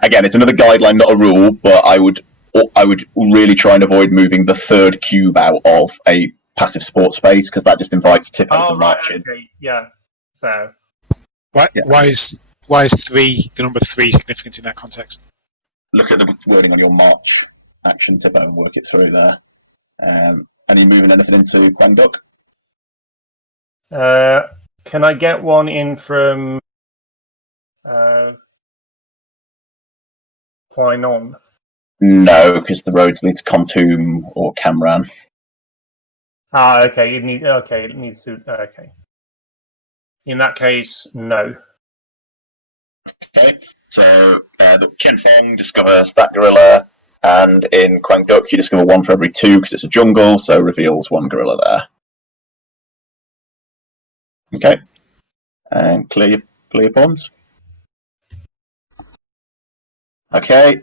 Again, it's another guideline, not a rule, but I would really try and avoid moving the third cube out of a passive sport space because that just invites Tipo to march in. Okay. Yeah, fair. Why is the number 3 significant in that context? Look at the wording on your march action, Tipo, and work it through there. Are you moving anything into Kwangduk? Can I get one in from Huainon? No, because the roads lead to Kontum or Kamran. Okay. It needs to. Okay. In that case, no. Okay, so the Qianfeng discovers that gorilla, and in Kwangduk you discover 1 for every 2 because it's a jungle, so reveals 1 gorilla there. Okay, and clear your pawns. Okay,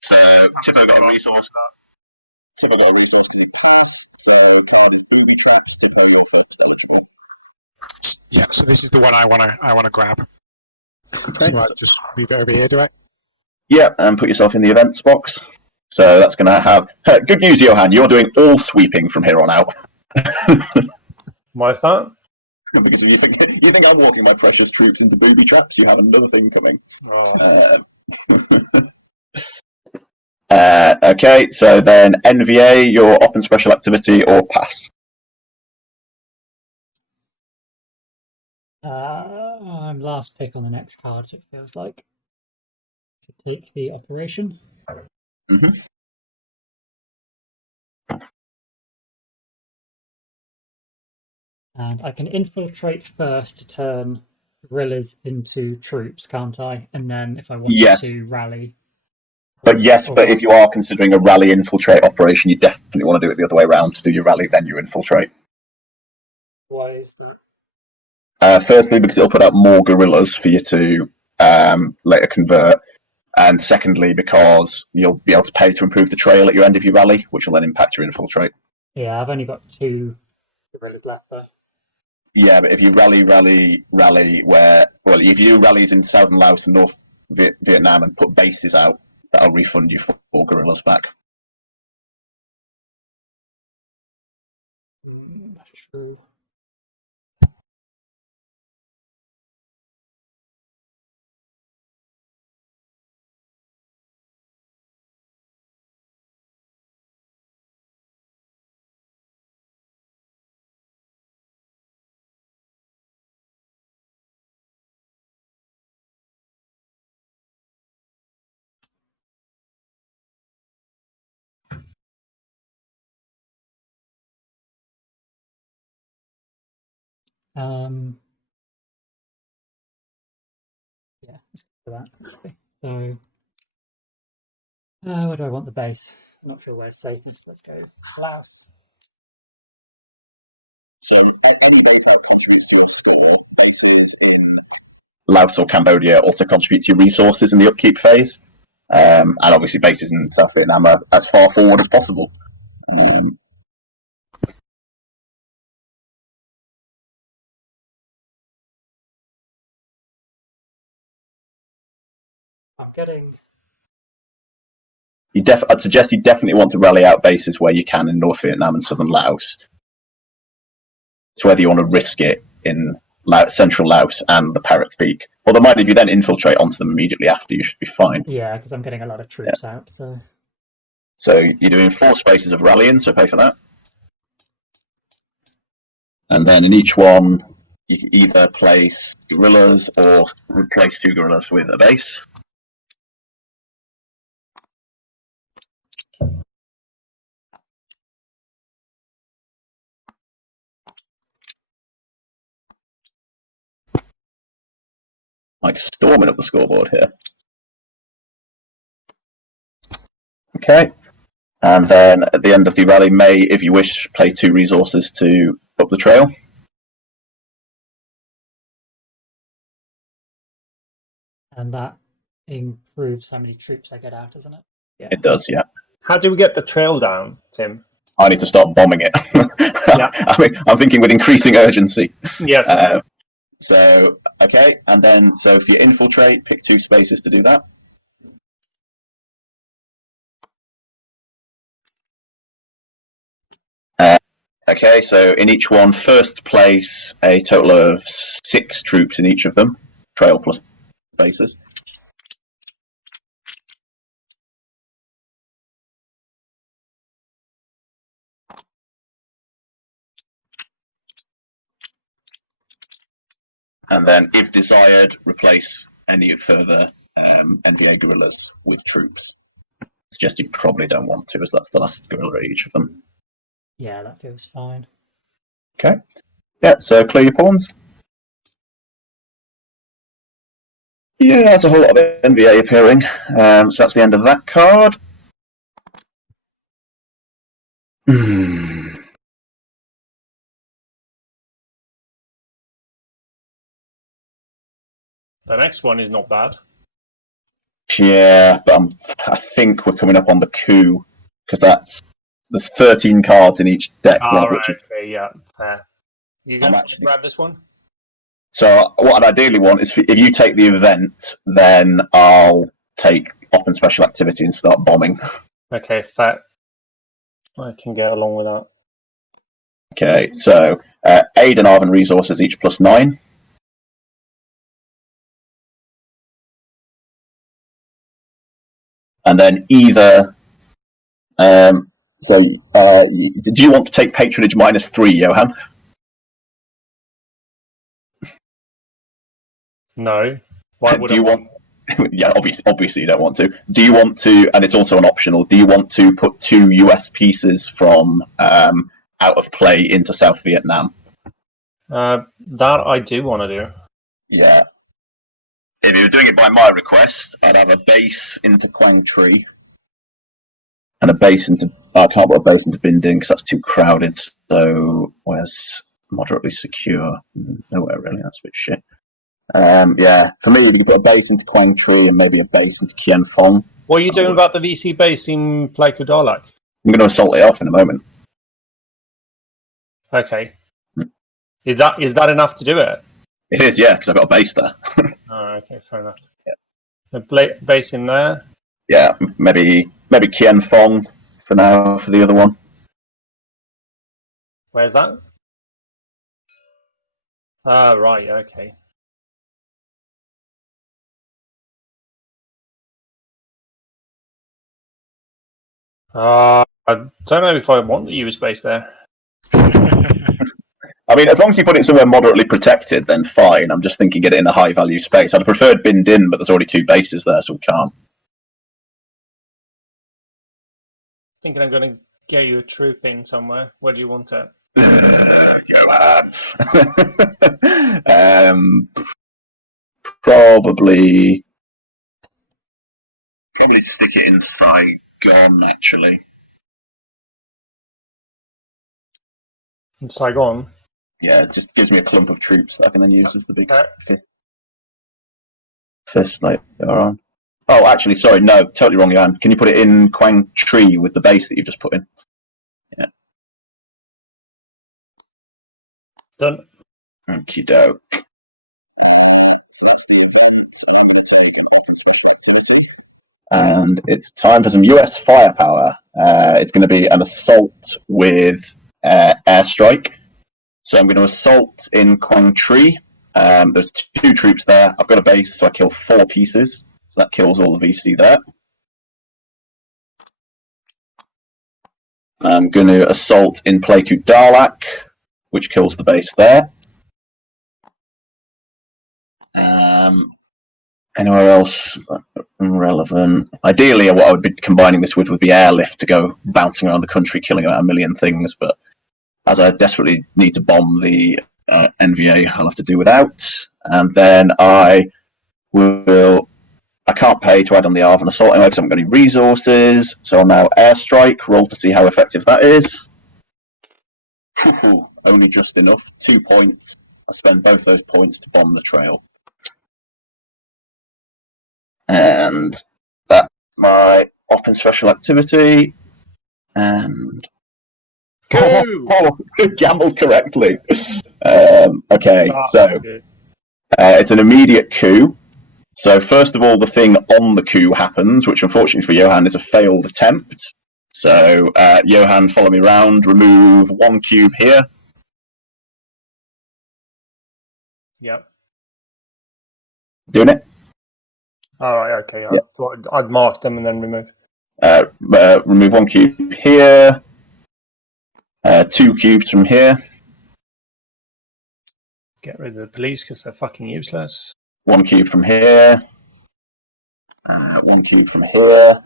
so Tipo got a resource. Some of our resources passed, so card is booby traps. Tipo, your first selection. Yeah, so this is the one I want to grab. Okay. So I just move it over here, do I? Yeah, and put yourself in the events box. So that's going to have... good news, Johan, you're doing all sweeping from here on out. Why is that? Because you think I'm walking my precious troops into booby traps, you have another thing coming. Okay, so then NVA, your op and special activity, or pass? I'm last pick on the next card, so it feels like. To take the operation. Mm-hmm. And I can infiltrate first to turn gorillas into troops, can't I? And then if I want to rally. But yes, but if you are considering a rally infiltrate operation, you definitely want to do it the other way around. To do your rally, then you infiltrate. Why is that? Firstly, because it'll put out more guerrillas for you to later convert. And secondly, because you'll be able to pay to improve the trail at your end of your rally, which will then impact your infiltrate. Yeah, I've only got 2 guerrillas left though. Yeah, but if you rally where, well, if you do rallies in southern Laos and North Vietnam and put bases out, that'll refund you 4 guerrillas back. That's true. Yeah, let's go for that. Okay. So, where do I want the base? I'm not sure where's safest. Let's go Laos. So any base that contributes to your score, bases in Laos or Cambodia also contribute to your resources in the upkeep phase. And obviously bases in South Vietnam are as far forward as possible. I'm getting. I'd suggest you definitely want to rally out bases where you can in North Vietnam and Southern Laos. It's whether you want to risk it in central Laos and the Parrot's Peak. Although, mind if you then infiltrate onto them immediately after, you should be fine. Yeah, because I'm getting a lot of troops out. So you're doing 4 spaces of rallying, so pay for that. And then in each one, you can either place guerrillas or replace 2 guerrillas with a base. Like storming up the scoreboard here. Okay. And then at the end of the rally, may, if you wish, play 2 resources to up the trail. And that improves how many troops I get out, isn't it? Yeah. It does, yeah. How do we get the trail down, Tim? I need to start bombing it. Yeah. I'm thinking with increasing urgency. Yes. So, okay, and then, so for your infiltrate, pick 2 spaces to do that. Okay, so in each one, first place a total of 6 troops in each of them, trail plus spaces. And then, if desired, replace any further NVA guerrillas with troops. I suggest you probably don't want to, as that's the last guerrilla at each of them. Yeah, that feels fine. Okay. Yeah, so clear your pawns. Yeah, that's a whole lot of NVA appearing. So that's the end of that card. The next one is not bad. Yeah, but I think we're coming up on the coup, because there's 13 cards in each deck. Right, okay, yeah, fair. You going to grab this one? So what I'd ideally want is if you take the event, then I'll take open special activity and start bombing. Okay, fair. I can get along with that. Okay, so Aid and Arvin resources each +9. And then either, do you want to take patronage -3, Johan? No. Why would do you want? Yeah, obviously you don't want to. Do you want to? And it's also an optional. Do you want to put 2 US pieces from out of play into South Vietnam? That I do want to do. Yeah. if you were doing it by my request, I'd have a base into Quang Tree and a base into. I can't put a base into Binding because that's too crowded. So where's moderately secure? Nowhere really. That's a bit shit. Yeah, for me, if you could put a base into Quang Tree and maybe a base into Kien Fong. What are you doing about the VC base in Pleiku Darlak? I'm going to assault it off in a moment. Okay. Is that enough to do it? It is, yeah, because I've got a base there. Oh, okay, fair enough. A base in there. Yeah, maybe Kien Fong for now for the other one. Where's that? Ah, right, okay. I don't know if I want the US base there. I mean, as long as you put it somewhere moderately protected, then fine. I'm just thinking get it in a high value space. I'd have preferred Bin Din, but there's already 2 bases there, so we can't. Thinking I'm going to get you a troop in somewhere. Where do you want it? Probably stick it in Saigon, actually. In Saigon? Yeah, it just gives me a clump of troops that I can then use as the big fist later on. Oh, actually, sorry, no, totally wrong, Johan. Can you put it in Quang Tree with the base that you've just put in? Yeah. Done. Okie doke. And it's time for some US firepower. It's going to be an assault with airstrike. So I'm going to assault in Quang Tree. There's 2 troops there. I've got a base, so I kill 4 pieces. So that kills all the VC there. I'm going to assault in Pleiku Darlak, which kills the base there. Anywhere else relevant? Ideally, what I would be combining this with would be airlift to go bouncing around the country, killing about 1 million things. But as I desperately need to bomb the NVA, I'll have to do without. And then I can't pay to add on the Arvan assault anyway because I haven't got any resources. So I'll now airstrike, roll to see how effective that is. Only just enough. 2 points. I spend both those points to bomb the trail. And that's my open special activity. And gambled correctly. Okay, so it's an immediate coup. So first of all, the thing on the coup happens, which unfortunately for Johan is a failed attempt. So Johan, follow me around. Remove 1 cube here. Yep. Doing it. All right. Okay. I'd mark them and then remove. Remove 1 cube here. 2 cubes from here. Get rid of the police because they're fucking useless. 1 cube from here. 1 cube from here.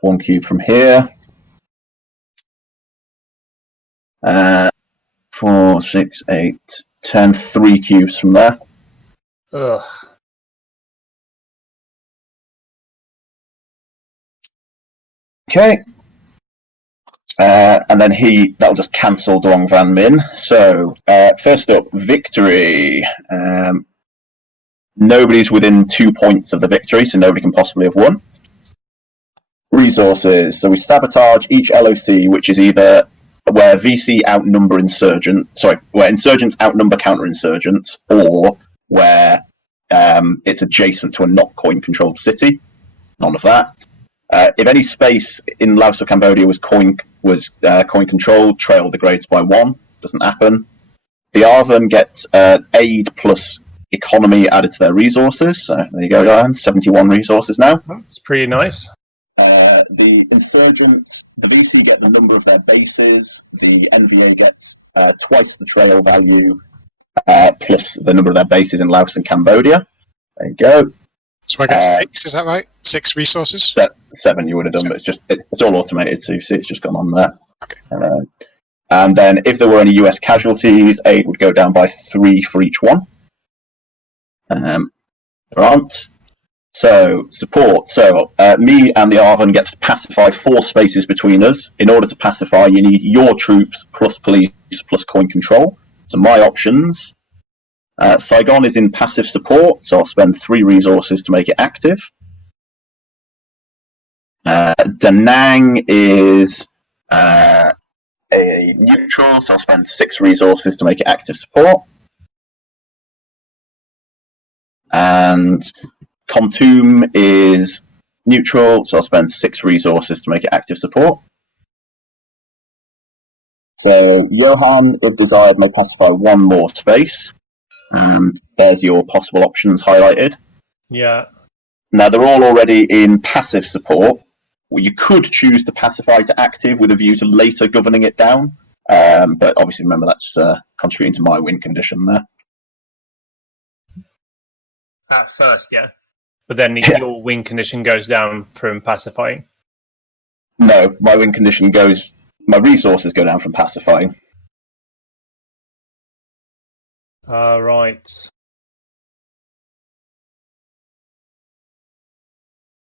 1 cube from here. 4, 6, 8, 10. 3 cubes from there. Ugh. Okay. And then that'll just cancel Duong Van Min. So, first up, victory. Nobody's within 2 points of the victory, so nobody can possibly have won. Resources. So we sabotage each LOC, which is either where VC outnumber where insurgents outnumber counterinsurgents, or where it's adjacent to a not coin-controlled city. None of that. If any space in Laos or Cambodia was coin controlled, trail degrades by 1. Doesn't happen. The Arvan get aid plus economy added to their resources. So there you go, Ryan. 71 resources now. That's pretty nice. The insurgents, the VC get the number of their bases. The NVA gets twice the trail value plus the number of their bases in Laos and Cambodia. There you go. So I get 6, is that right? 6 resources? 7 you would have done, but it's all automated, so you see it's just gone on there. Okay. And then if there were any US casualties, aid would go down by 3 for each one. There aren't. So, support. So, me and the Arvon get to pacify 4 spaces between us. In order to pacify, you need your troops plus police plus coin control. So, my options. Saigon is in passive support, so I'll spend 3 resources to make it active. Da Nang is a neutral, so I'll spend 6 resources to make it active support. And Kontum is neutral, so I'll spend 6 resources to make it active support. So Johan, if desired, may pacify 1 more space. There's your possible options highlighted. Yeah. Now they're all already in passive support. Well, you could choose to pacify to active with a view to later governing it down, but obviously remember that's contributing to my win condition there. At first, yeah. But then your win condition goes down from pacifying. No, my win condition goes. My resources go down from pacifying. Right.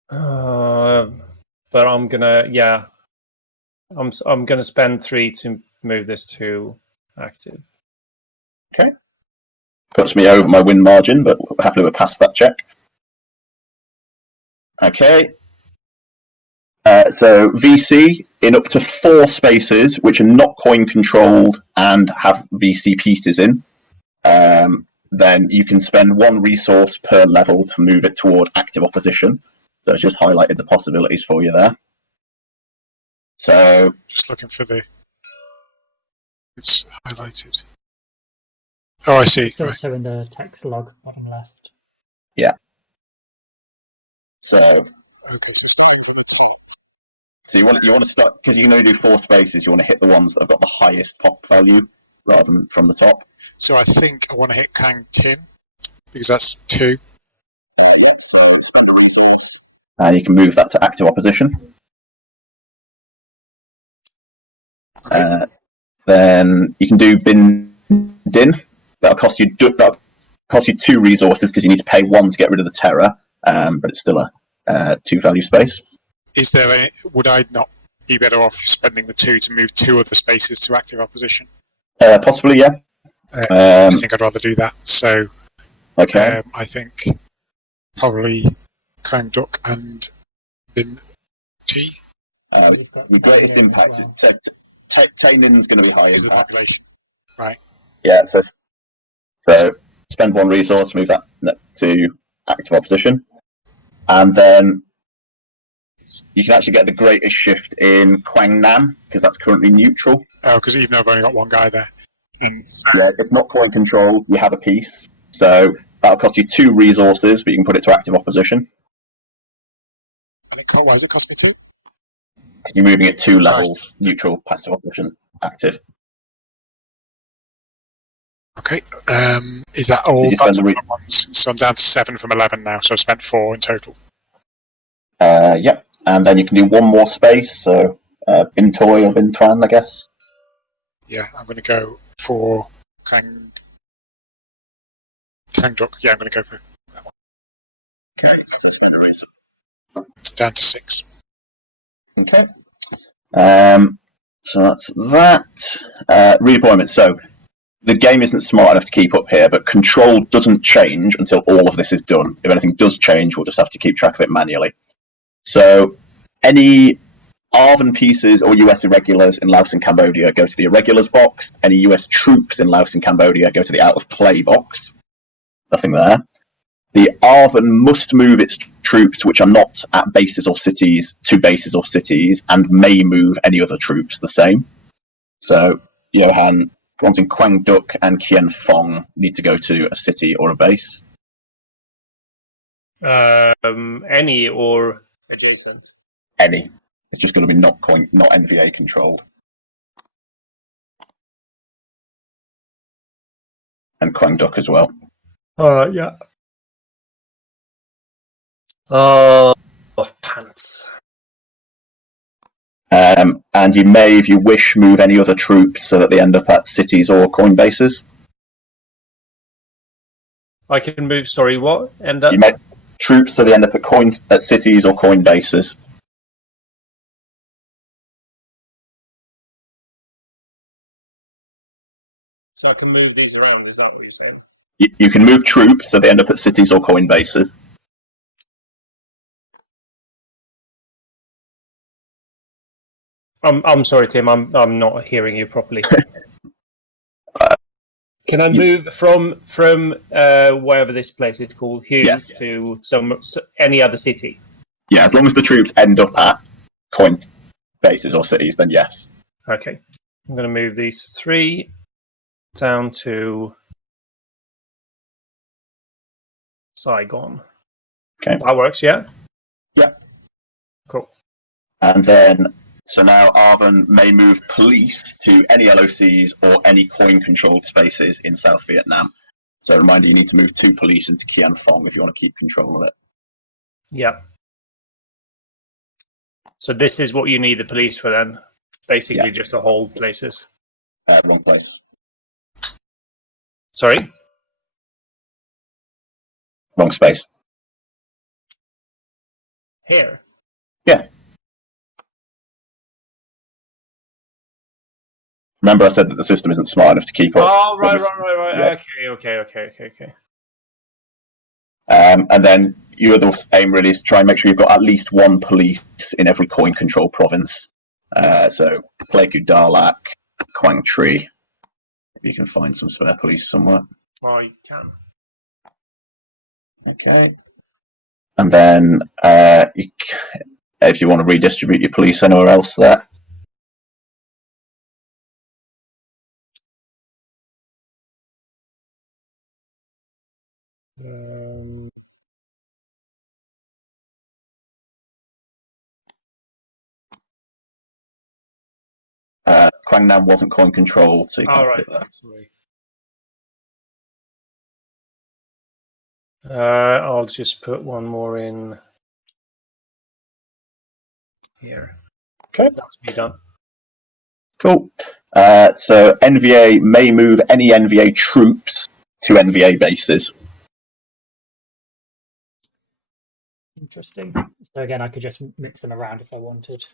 But I'm gonna, I'm gonna spend 3 to move this to active. Okay. Puts me over my win margin, but happily we're past that check. Okay. So VC in up to 4 spaces which are not coin controlled and have VC pieces in, then you can spend 1 resource per level to move it toward active opposition. So it's just highlighted the possibilities for you there. So just looking for it's highlighted. Oh, I see. It's also in the text log bottom left. Yeah. So Okay. So you want to start, because you can only do 4 spaces. You want to hit the ones that have got the highest pop value rather than from the top. So I think I want to hit Kang Tin because that's 2. And you can move that to active opposition. Okay. Then you can do Bin Din. That'll cost you 2 resources because you need to pay 1 to get rid of the terror, but it's still a 2 value space. Is there any? Would I not be better off spending the 2 to move 2 other spaces to active opposition? Possibly, yeah. I think I'd rather do that. So, okay. I think probably Kang Duk and Bin G. The greatest impact. Tainin's going to be high impact. Right. Yeah. So spend 1 resource, move that to active opposition, and then you can actually get the greatest shift in Quang Nam because that's currently neutral. Oh, because even though I've only got 1 guy there. Yeah, it's not coin control. You have a piece, so that'll cost you 2 resources, but you can put it to active opposition. And why does it cost me 2? You're moving it 2 levels: neutral, passive opposition, active. Okay. Is that all? Did you spend the ones? So I'm down to 7 from 11 now. So I've spent 4 in total. Yep. And then you can do 1 more space. So Bintoy or Bintuan, I guess. Yeah, I'm going to go for Kang Duk. Yeah, I'm going to go for that one. It's down to 6. Okay. So that's that. Redeployment. So the game isn't smart enough to keep up here, but control doesn't change until all of this is done. If anything does change, we'll just have to keep track of it manually. So any Arvon pieces or US irregulars in Laos and Cambodia go to the irregulars box. Any US troops in Laos and Cambodia go to the out of play box. Nothing there. The Arvon must move its troops which are not at bases or cities to bases or cities and may move any other troops the same. So Johan, ones in Quang Duc and Kien Phong need to go to a city or a base. Any or adjacent? Any. It's just going to be not NVA controlled. And Quang Duc as well. Yeah. Oh, pants. And you may, if you wish, move any other troops so that they end up at cities or coin bases. I can move. Sorry, what? And You make troops so they end up at coins at cities or coin bases. so I can move these around. Is that what you're saying? You can move troops so they end up at cities or coin bases. I'm sorry, Tim. I'm not hearing you properly. Can I move from wherever this place is called, Hughes, Yes. to any other city? Yeah, as long as the troops end up at coin bases or cities, then yes. Okay. I'm going to move these 3 down to Saigon. Okay. That works, yeah? Yeah. Cool. And then, so now Arvin may move police to any LOCs or any coin-controlled spaces in South Vietnam. So, reminder, you need to move 2 police into Kian Phong if you want to keep control of it. Yeah. So this is what you need the police for then? Basically Yeah. just to hold places? Wrong place. Sorry? Wrong space. Here? Yeah. Remember I said that the system isn't smart enough to keep up. Oh, right. Yeah. Okay. And then your other aim really is to try and make sure you've got at least 1 police in every coin control province. So Pleiku Darlak, Quang Tri. If you can find some spare police somewhere. I can. Okay. And then if you want to redistribute your police anywhere else there. Quang Nam wasn't coin controlled, so you can't put it there. Sorry. I'll just put 1 more in here. Okay. That's me done. Cool. So NVA may move any NVA troops to NVA bases. Interesting. So again, I could just mix them around if I wanted.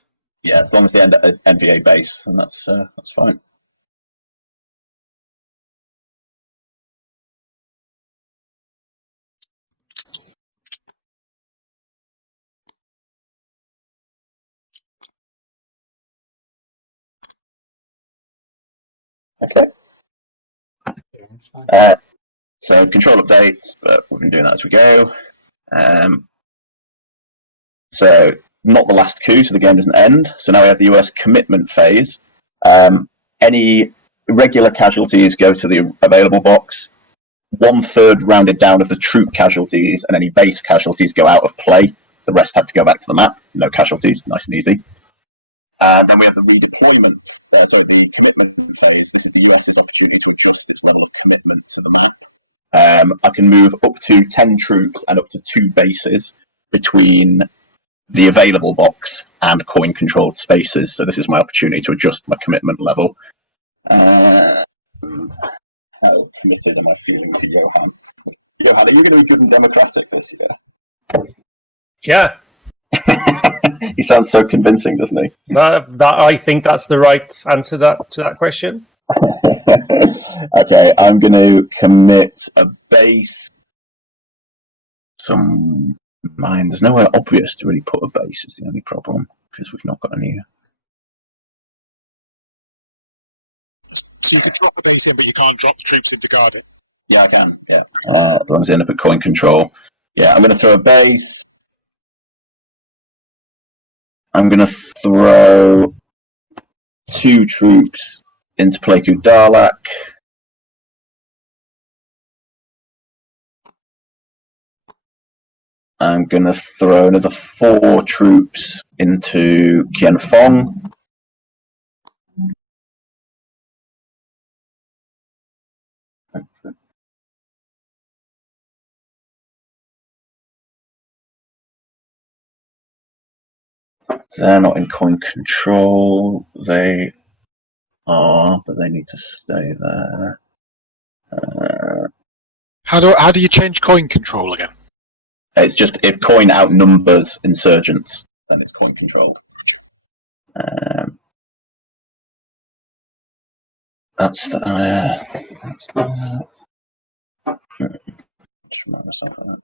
Yeah, as long as they end at an NVA base, then that's fine. Okay. Yeah, So control updates, but we've been doing that as we go. So not the last coup, so the game doesn't end. So now we have the US commitment phase. Any regular casualties go to the available box. 1/3 rounded down of the troop casualties and any base casualties go out of play. The rest have to go back to the map. No casualties, nice and easy. Then we have the redeployment. So the commitment phase. This is the US's opportunity to adjust its level of commitment to the map. I can move up to 10 troops and up to 2 bases between the available box and coin-controlled spaces. So this is my opportunity to adjust my commitment level. How committed am I feeling to Johan? Johan, are you going to be good and democratic this year? Yeah. He sounds so convincing, doesn't he? That I think that's the right answer to that question. Okay, I'm going to commit a base. Some mine. There's nowhere obvious to really put a base. Is the only problem because we've not got any. So you can drop a base in, but you can't drop troops into guard it. Yeah, I can. Yeah. As long as they end up at coin control. Yeah, I'm going to throw a base. I'm going to throw 2 troops into Pleiku Darlak. I'm going to throw another 4 troops into Kian Phong. They're not in coin control. They are, but they need to stay there. How do you change coin control again? It's just if coin outnumbers insurgents, then it's coin controlled. That's the. Just remind myself of that.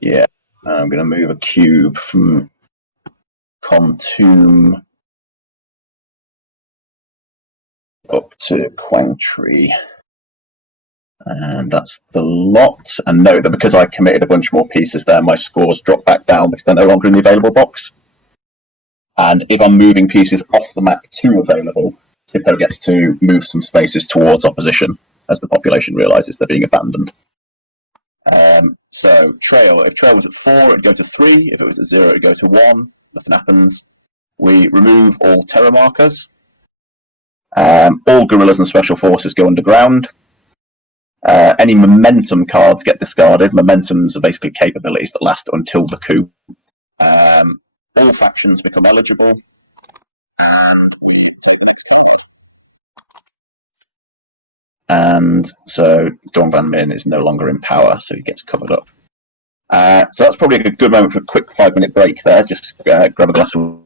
Yeah, I'm going to move a cube from Contomb up to Quangtree. And that's the lot. And note that because I committed a bunch more pieces there, my scores drop back down because they're no longer in the available box. And if I'm moving pieces off the map to available, Tippo gets to move some spaces towards opposition as the population realises they're being abandoned. So trail, if trail was at 4, it'd go to 3. If it was at 0, it'd go to 1. Nothing happens. We remove all terror markers. All guerrillas and special forces go underground. Any momentum cards get discarded. Momentums are basically capabilities that last until the coup. All factions become eligible. And so Dorn Van Min is no longer in power, so he gets covered up. So that's probably a good moment for a quick 5-minute break there. Just grab a glass of